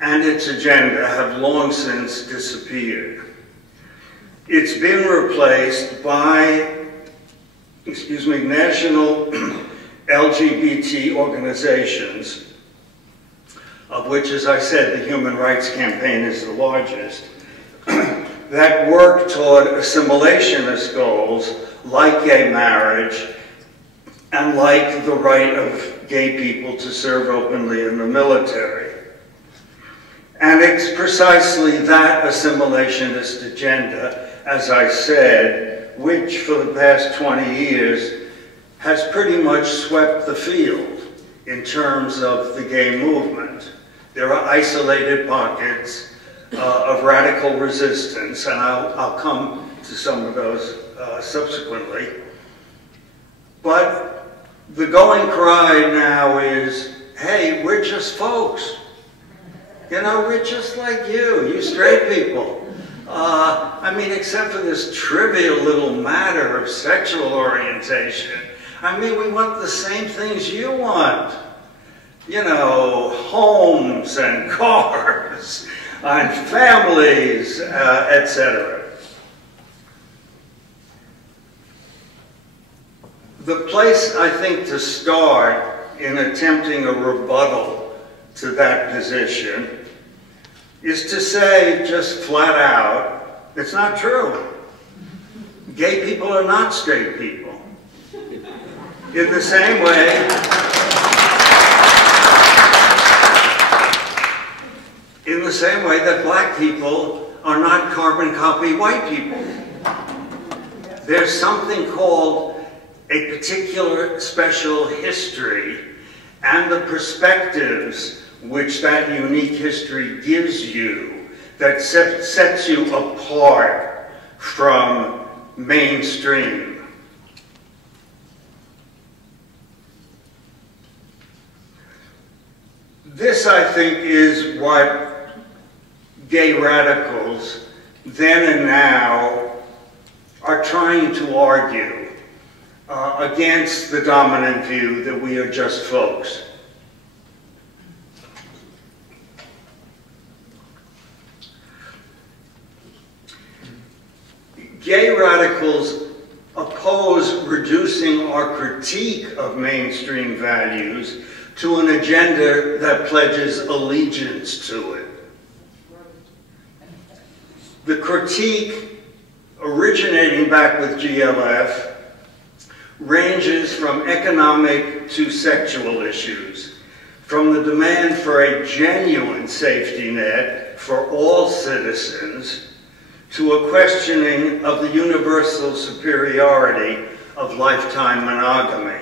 and its agenda have long since disappeared. It's been replaced by, national LGBT organizations, of which, as I said, the Human Rights Campaign is the largest, that work toward assimilationist goals like gay marriage and like the right of gay people to serve openly in the military. And it's precisely that assimilationist agenda, as I said, which for the past 20 years has pretty much swept the field in terms of the gay movement. There are isolated pockets of radical resistance, and I'll come to some of those subsequently. But the going cry now is, hey, we're just folks. You know, we're just like you straight people. I mean, except for this trivial little matter of sexual orientation, I mean, we want the same things you want. You know, homes and cars and families, etc. The place, I think, to start in attempting a rebuttal to that position is to say, just flat out, it's not true. Gay people are not straight people. In the same way, that black people are not carbon copy white people. There's something called a particular special history and the perspectives which that unique history gives you that sets you apart from mainstream. This, I think, is what gay radicals then and now are trying to argue against the dominant view that we are just folks. Gay radicals oppose reducing our critique of mainstream values to an agenda that pledges allegiance to it. The critique, originating back with GLF, ranges from economic to sexual issues, from the demand for a genuine safety net for all citizens to a questioning of the universal superiority of lifetime monogamy.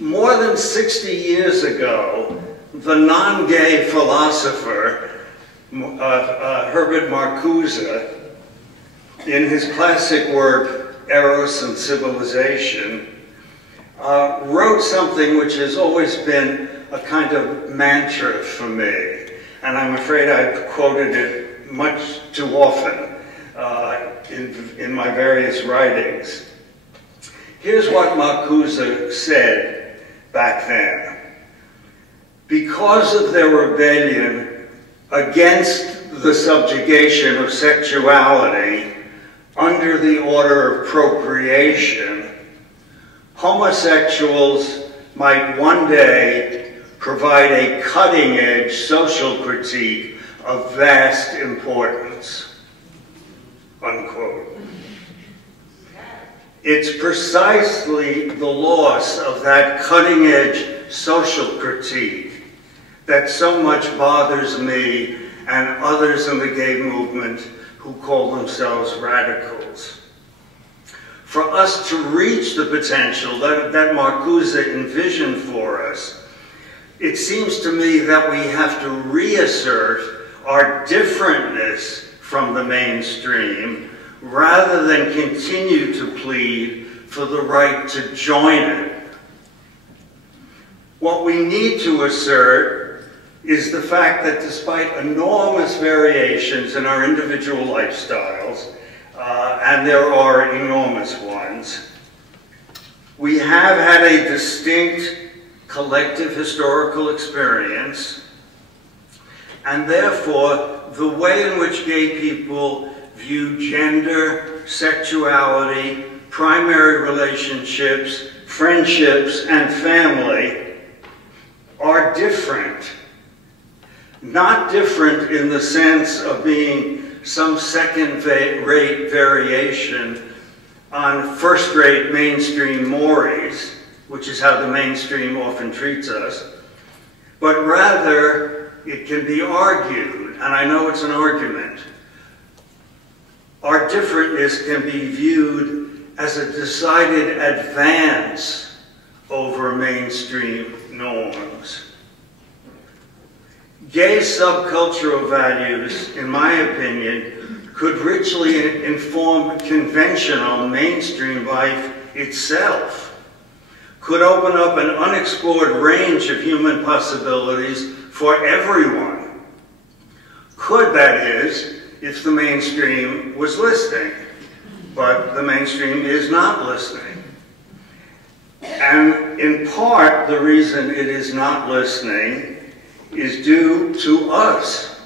More than 60 years ago, the non-gay philosopher Herbert Marcuse, in his classic work, Eros and Civilization, wrote something which has always been a kind of mantra for me. And I'm afraid I've quoted it much too often in my various writings. Here's what Marcuse said back then. Because of their rebellion against the subjugation of sexuality under the order of procreation, homosexuals might one day provide a cutting-edge social critique of vast importance, unquote. It's precisely the loss of that cutting-edge social critique that so much bothers me and others in the gay movement who call themselves radicals. For us to reach the potential that Marcuse envisioned for us, it seems to me that we have to reassert our differentness from the mainstream rather than continue to plead for the right to join it. What we need to assert is the fact that despite enormous variations in our individual lifestyles, and there are enormous ones, we have had a distinct collective historical experience, and therefore the way in which gay people view gender, sexuality, primary relationships, friendships, and family are different. Not different in the sense of being some second-rate variation on first-rate mainstream mores, which is how the mainstream often treats us, but rather it can be argued, and I know it's an argument, our differentness can be viewed as a decided advance over mainstream norms. Gay subcultural values, in my opinion, could richly inform conventional mainstream life itself, could open up an unexplored range of human possibilities for everyone. Could, that is, if the mainstream was listening, but the mainstream is not listening. And in part, the reason it is not listening is due to us,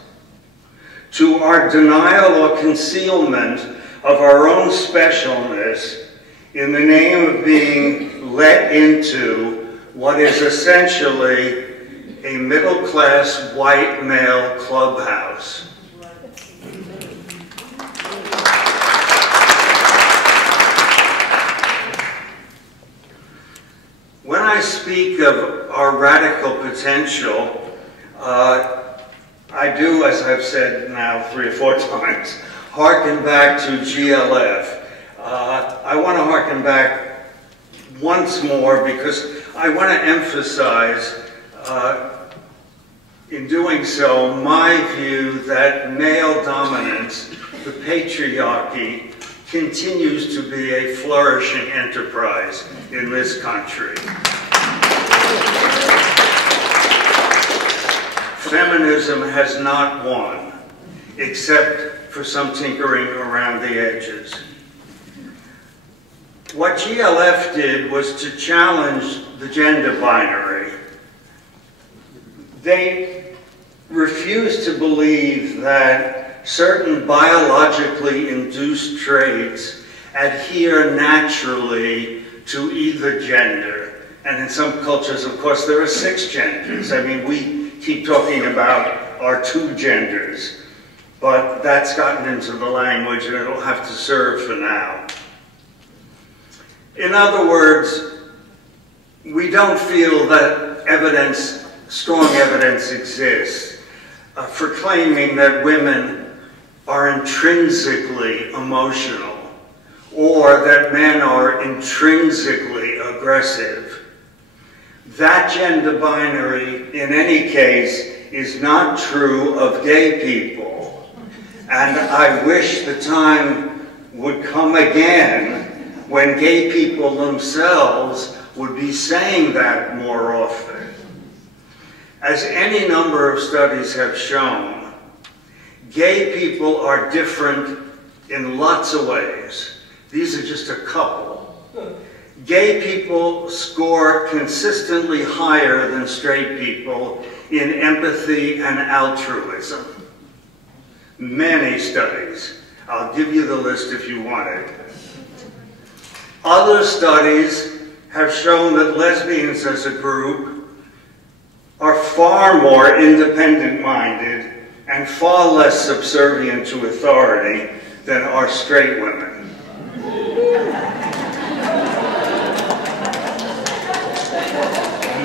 to our denial or concealment of our own specialness in the name of being let into what is essentially a middle-class white male clubhouse. When I speak of our radical potential, I do, as I've said now 3 or 4 times, hearken back to GLF. I want to hearken back once more because I want to emphasize, in doing so, my view that male dominance, the patriarchy, continues to be a flourishing enterprise in this country. Feminism has not won, except for some tinkering around the edges. What GLF did was to challenge the gender binary. They refused to believe that certain biologically induced traits adhere naturally to either gender. And in some cultures, of course, there are 6 genders. I mean, we keep talking about our 2 genders, but that's gotten into the language and it'll have to serve for now. In other words, we don't feel that evidence, strong evidence exists for claiming that women are intrinsically emotional or that men are intrinsically aggressive. That gender binary, in any case, is not true of gay people. And I wish the time would come again when gay people themselves would be saying that more often. As any number of studies have shown, gay people are different in lots of ways. These are just a couple. Gay people score consistently higher than straight people in empathy and altruism. Many studies. I'll give you the list if you want it. Other studies have shown that lesbians as a group are far more independent-minded and far less subservient to authority than are straight women.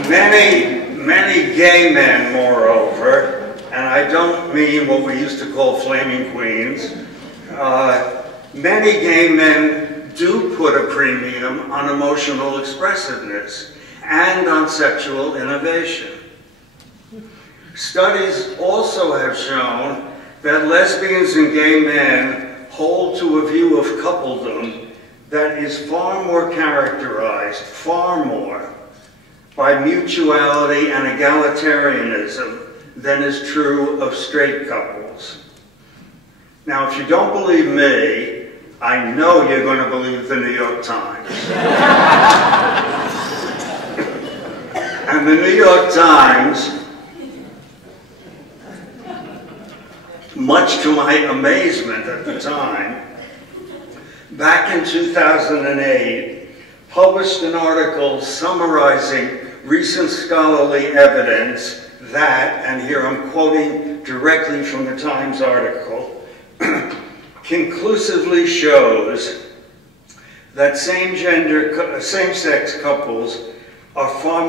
Many gay men, moreover, and I don't mean what we used to call flaming queens, many gay men do put a premium on emotional expressiveness and on sexual innovation. Studies also have shown that lesbians and gay men hold to a view of coupledom that is far more characterized, far more, by mutuality and egalitarianism than is true of straight couples. Now, if you don't believe me, I know you're going to believe the New York Times. And the New York Times, much to my amazement at the time, back in 2008, published an article summarizing recent scholarly evidence that, and here I'm quoting directly from the Times article, conclusively shows that same-sex couples are far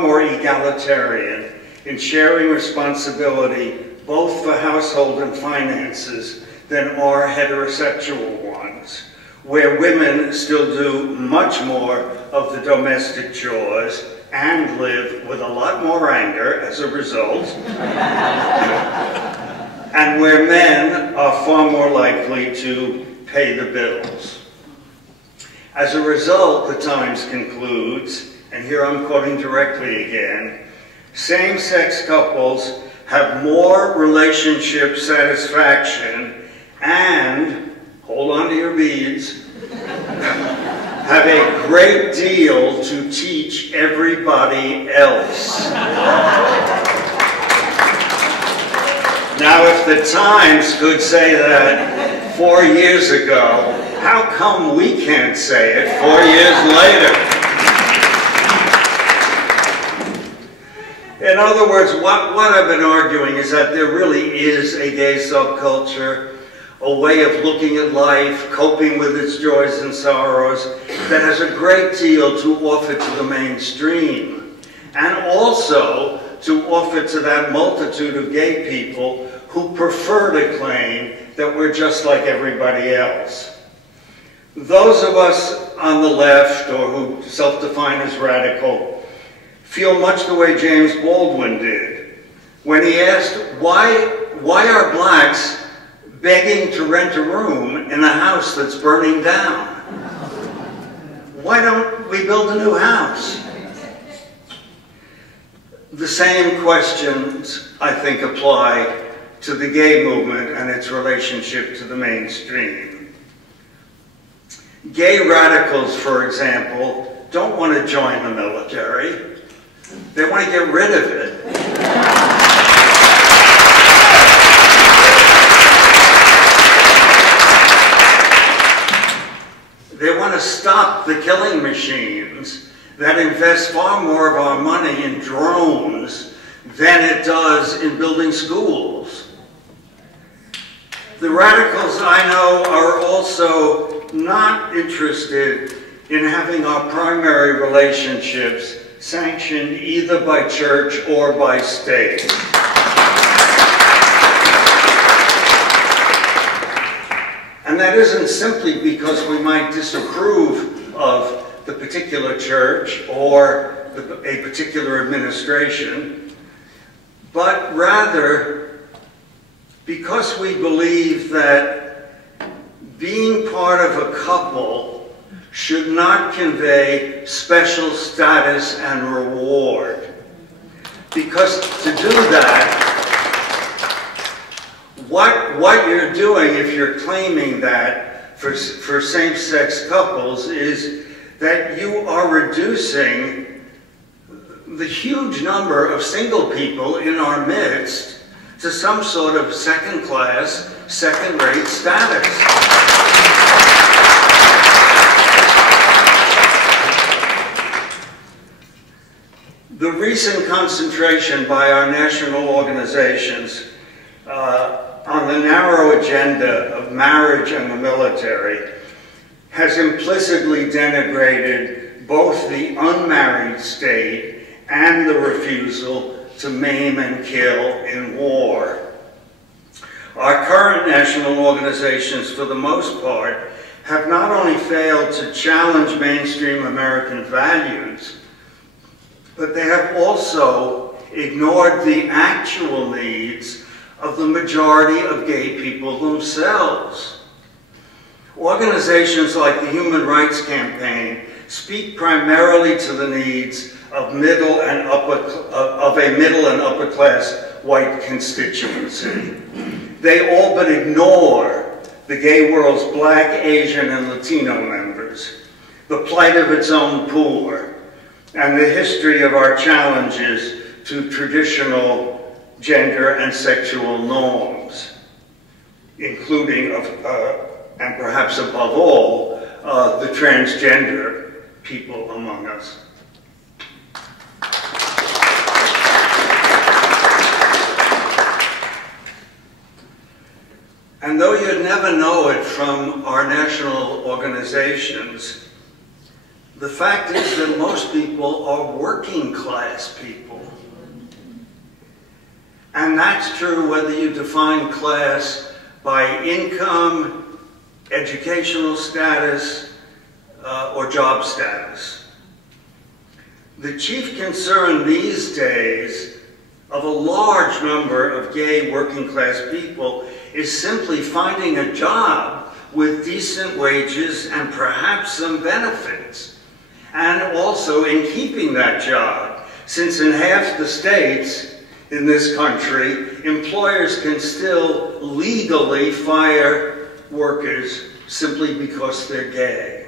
more egalitarian in sharing responsibility both for household and finances than are heterosexual ones, where women still do much more of the domestic chores and live with a lot more anger as a result, and where men are far more likely to pay the bills. As a result, the Times concludes, and here I'm quoting directly again, same-sex couples have more relationship satisfaction and, hold on to your beads, have a great deal to teach everybody else. Now, if the Times could say that 4 years ago, how come we can't say it 4 years later? In other words, what I've been arguing is that there really is a gay subculture, a way of looking at life, coping with its joys and sorrows, that has a great deal to offer to the mainstream, and also to offer to that multitude of gay people who prefer to claim that we're just like everybody else. Those of us on the left, or who self-define as radical, feel much the way James Baldwin did when he asked, why are blacks begging to rent a room in a house that's burning down? Why don't we build a new house? The same questions, I think, apply to the gay movement and its relationship to the mainstream. Gay radicals, for example, don't want to join the military. They want to get rid of it. They want to stop the killing machines that invest far more of our money in drones than it does in building schools. The radicals I know are also not interested in having our primary relationships sanctioned either by church or by state. And that isn't simply because we might disapprove of the particular church or a particular administration, but rather because we believe that being part of a couple should not convey special status and reward. Because to do that, what you're doing if you're claiming that for same-sex couples is that you are reducing the huge number of single people in our midst to some sort of second-class, second-rate status. The recent concentration by our national organizations on the narrow agenda of marriage and the military has implicitly denigrated both the unmarried state and the refusal to maim and kill in war. Our current national organizations, for the most part, have not only failed to challenge mainstream American values, but they have also ignored the actual needs of the majority of gay people themselves. Organizations like the Human Rights Campaign speak primarily to the needs of a middle and upper class white constituency. They all but ignore the gay world's Black, Asian, and Latino members, the plight of its own poor, and the history of our challenges to traditional gender and sexual norms, including, and perhaps above all, the transgender people among us. And though you'd never know it from our national organizations, the fact is that most people are working class people. And that's true whether you define class by income, educational status, or job status. The chief concern these days of a large number of gay working class people is simply finding a job with decent wages and perhaps some benefits. And also in keeping that job, since in half the states in this country, employers can still legally fire workers simply because they're gay.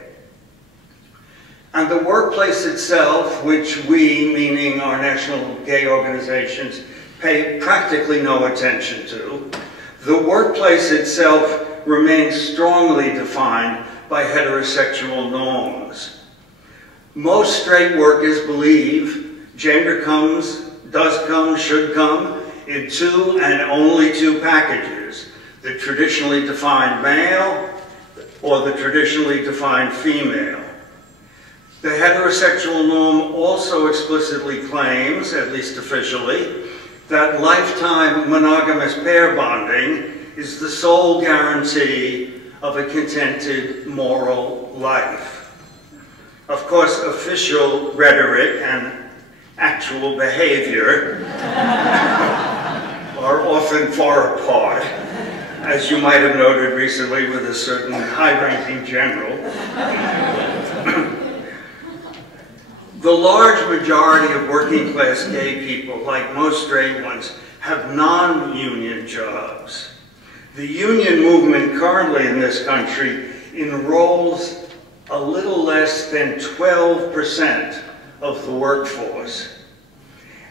And the workplace itself, which we, meaning our national gay organizations, pay practically no attention to, the workplace itself remains strongly defined by heterosexual norms. Most straight workers believe gender does come, should come in two and only two packages, the traditionally defined male or the traditionally defined female. The heterosexual norm also explicitly claims, at least officially, that lifetime monogamous pair bonding is the sole guarantee of a contented moral life. Of course, official rhetoric and actual behavior are often far apart, as you might have noted recently with a certain high-ranking general. The large majority of working class gay people, like most straight ones, have non-union jobs. The union movement currently in this country enrolls a little less than 12% of the workforce.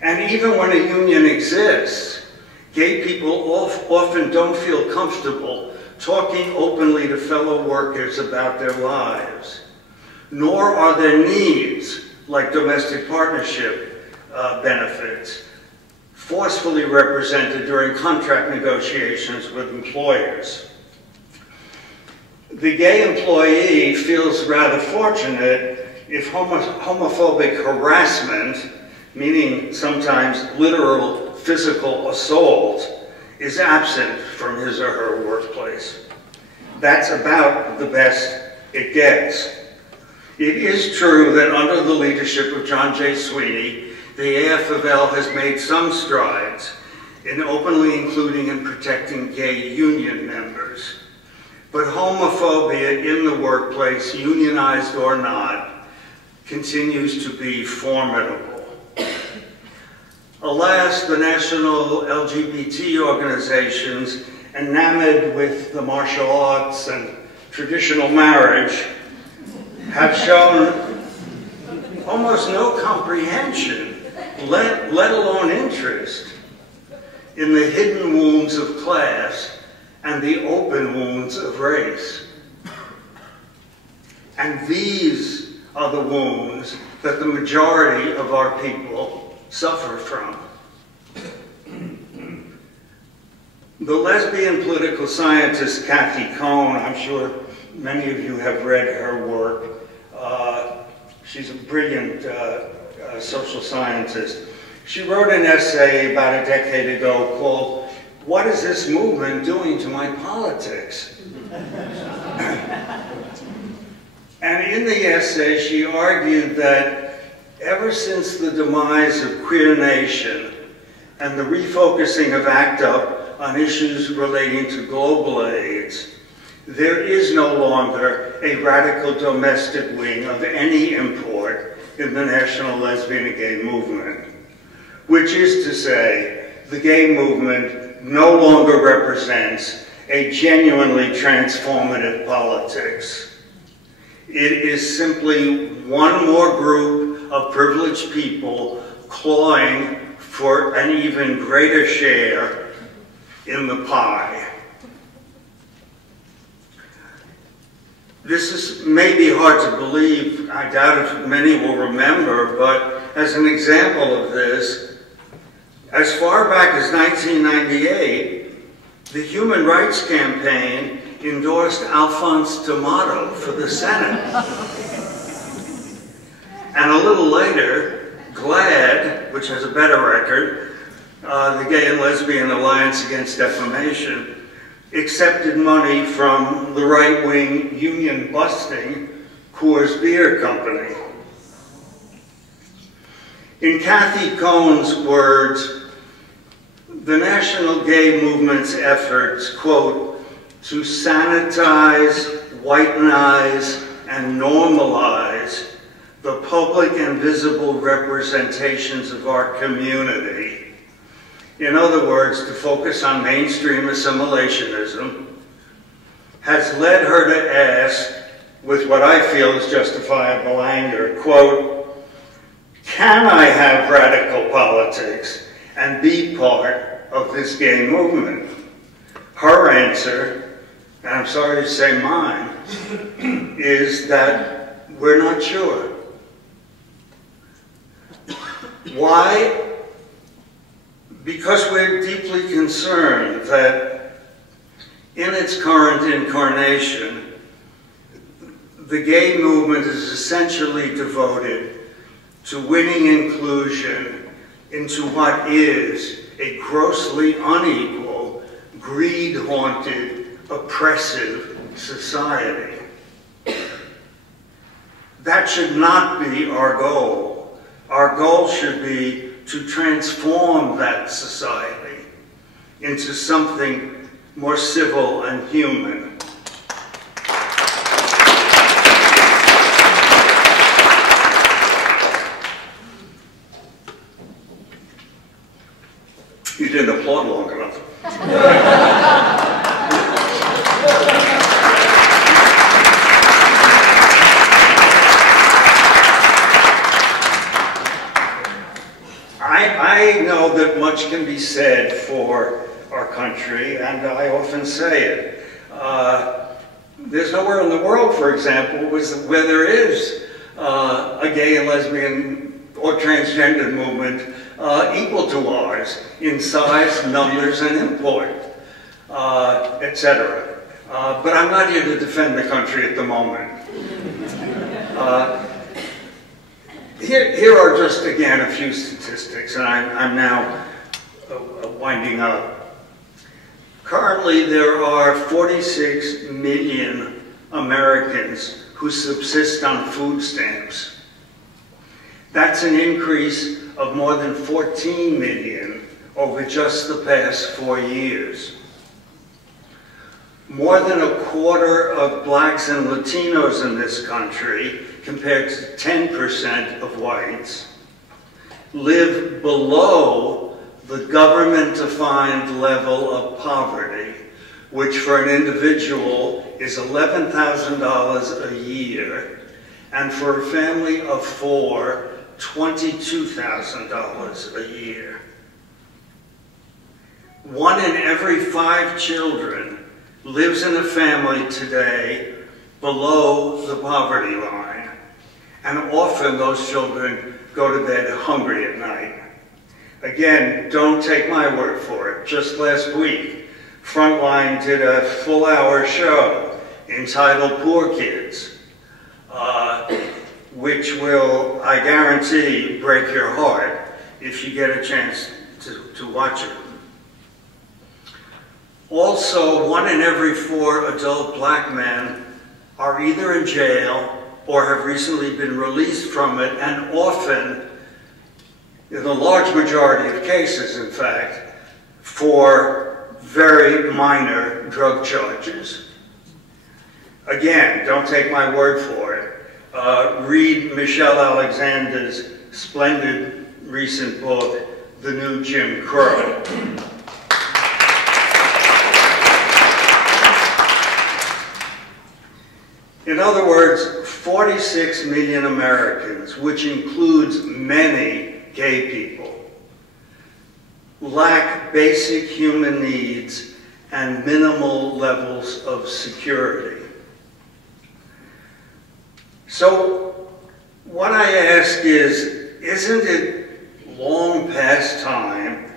And even when a union exists, gay people often don't feel comfortable talking openly to fellow workers about their lives, nor are their needs, like domestic partnership benefits, forcefully represented during contract negotiations with employers. The gay employee feels rather fortunate if homophobic harassment, meaning sometimes literal physical assault, is absent from his or her workplace. That's about the best it gets. It is true that under the leadership of John J. Sweeney, the AFL has made some strides in openly including and protecting gay union members. But homophobia in the workplace, unionized or not, continues to be formidable. Alas, the national LGBT organizations, enamored with the martial arts and traditional marriage, have shown almost no comprehension, let alone interest, in the hidden wounds of class and the open wounds of race. And these are the wounds that the majority of our people suffer from. The lesbian political scientist Kathy Cohn, I'm sure many of you have read her work. She's a brilliant social scientist. She wrote an essay about a decade ago called, "What is this movement doing to my politics?" And in the essay, she argued that ever since the demise of Queer Nation and the refocusing of ACT UP on issues relating to global AIDS, there is no longer a radical domestic wing of any import in the national lesbian and gay movement, which is to say, the gay movement no longer represents a genuinely transformative politics. It is simply one more group of privileged people clawing for an even greater share in the pie. This is maybe hard to believe, I doubt if many will remember, but as an example of this, as far back as 1998, the Human Rights Campaign endorsed Alphonse D'Amato for the Senate. And a little later, GLAD, which has a better record, the Gay and Lesbian Alliance Against Defamation, accepted money from the right-wing union-busting Coors Beer Company. In Kathy Cohen's words, the national gay movement's efforts, quote, to sanitize, whitenize, and normalize the public and visible representations of our community. In other words, to focus on mainstream assimilationism, has led her to ask, with what I feel is justifiable anger, quote, can I have radical politics and be part of this gay movement? Her answer, and I'm sorry to say mine, is that we're not sure. Why? Because we're deeply concerned that in its current incarnation, the gay movement is essentially devoted to winning inclusion into what is a grossly unequal, greed-haunted, oppressive society. That should not be our goal. Our goal should be to transform that society into something more civil and human. You didn't applaud long enough. I know that much can be said for our country, and I often say it. There's nowhere in the world, for example, where there is a gay and lesbian or transgender movement equal to ours in size, numbers, and import, etc. But I'm not here to defend the country at the moment. Here are just, again, a few statistics, and I'm now winding up. Currently, there are 46 million Americans who subsist on food stamps. That's an increase of more than 14 million over just the past 4 years. More than a quarter of blacks and Latinos in this country, compared to 10% of whites, live below the government-defined level of poverty, which for an individual is $11,000 a year, and for a family of 4, $22,000 a year. 1 in every 5 children lives in a family today below the poverty line, and often those children go to bed hungry at night. Again, don't take my word for it. Just last week, Frontline did a full-hour show entitled Poor Kids, which will, I guarantee, break your heart if you get a chance to watch it. Also, 1 in every 4 adult black men are either in jail or have recently been released from it, and often, in the large majority of cases, in fact, for very minor drug charges. Again, don't take my word for it. read Michelle Alexander's splendid recent book, The New Jim Crow. In other words, 46 million Americans, which includes many gay people, lack basic human needs and minimal levels of security. So what I ask is, isn't it long past time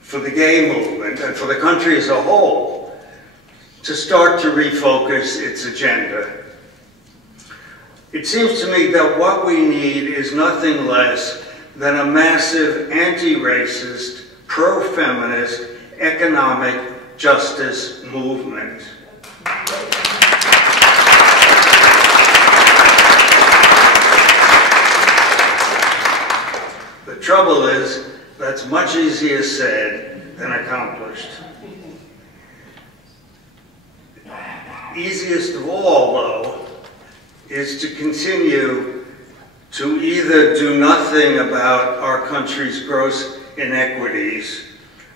for the gay movement and for the country as a whole to start to refocus its agenda? It seems to me that what we need is nothing less than a massive anti-racist, pro-feminist, economic justice movement. The trouble is, that's much easier said than accomplished. Easiest of all, though, is to continue to either do nothing about our country's gross inequities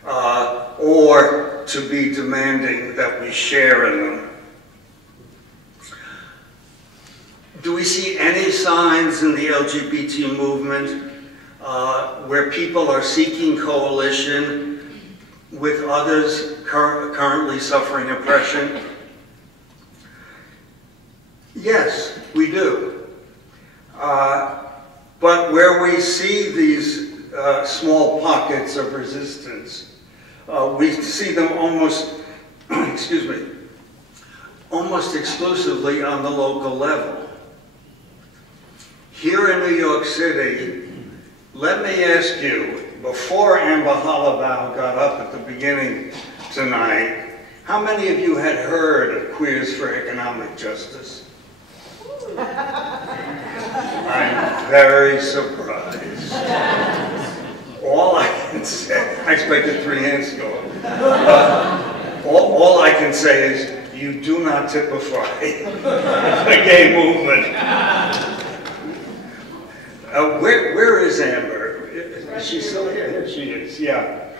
or to be demanding that we share in them. Do we see any signs in the LGBT movement where people are seeking coalition with others currently suffering oppression? Yes, we do. But where we see these small pockets of resistance, we see them almost, excuse me, almost exclusively on the local level. Here in New York City, let me ask you, before Amber Holloway got up at the beginning tonight, how many of you had heard of Queers for Economic Justice? I'm very surprised. All I can say, I expected 3 hands to go up. All I can say is, you do not typify the gay movement. Where is Amber? Is she still here? Here she is, yeah.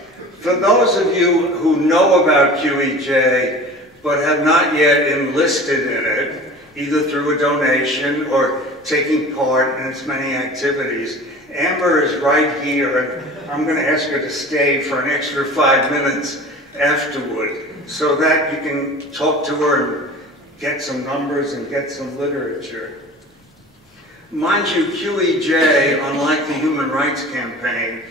For those of you who know about QEJ, but have not yet enlisted in it, either through a donation or taking part in its many activities, Amber is right here, and I'm going to ask her to stay for an extra 5 minutes afterward so that you can talk to her and get some numbers and get some literature. Mind you, QEJ, unlike the Human Rights Campaign,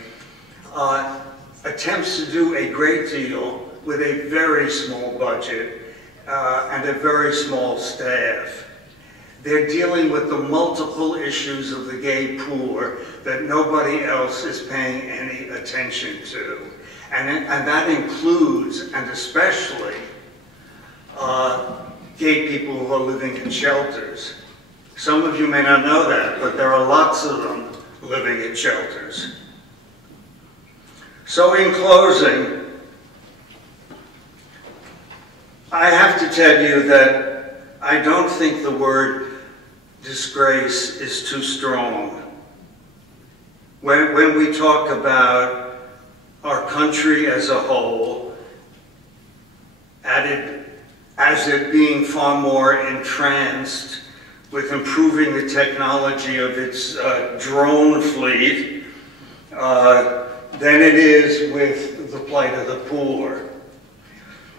attempts to do a great deal with a very small budget and a very small staff. They're dealing with the multiple issues of the gay poor that nobody else is paying any attention to. And that includes, and especially, gay people who are living in shelters. Some of you may not know that, but there are lots of them living in shelters. So in closing, I have to tell you that I don't think the word disgrace is too strong. When we talk about our country as a whole, as it being far more entranced with improving the technology of its drone fleet than it is with the plight of the poor.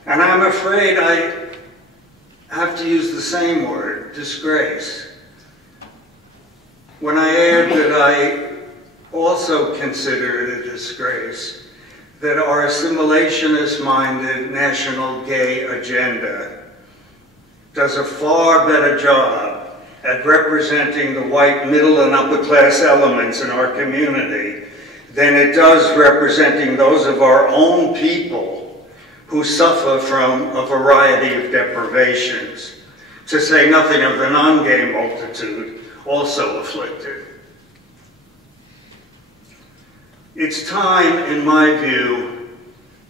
And I'm afraid I have to use the same word, disgrace, when I add that I also consider it a disgrace that our assimilationist-minded national gay agenda does a far better job at representing the white middle and upper class elements in our community than it does representing those of our own people who suffer from a variety of deprivations, to say nothing of the non-gay multitude also afflicted. It's time, in my view,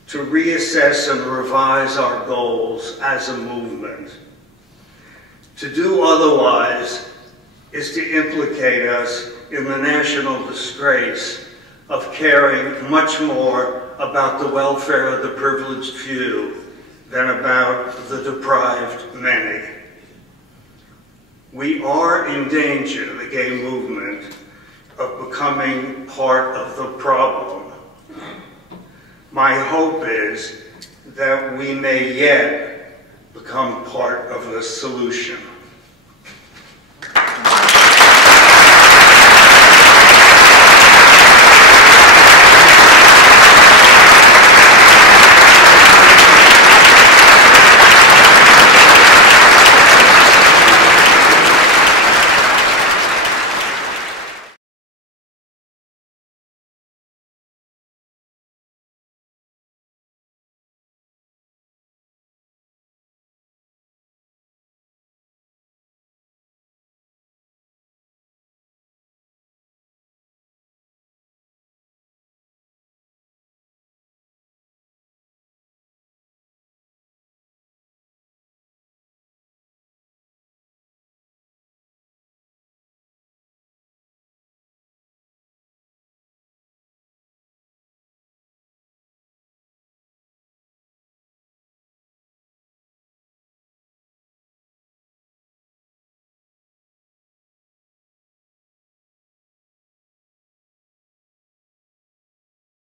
to reassess and revise our goals as a movement. To do otherwise is to implicate us in the national disgrace of caring much more about the welfare of the privileged few than about the deprived many. We are in danger, the gay movement, of becoming part of the problem. My hope is that we may yet become part of the solution.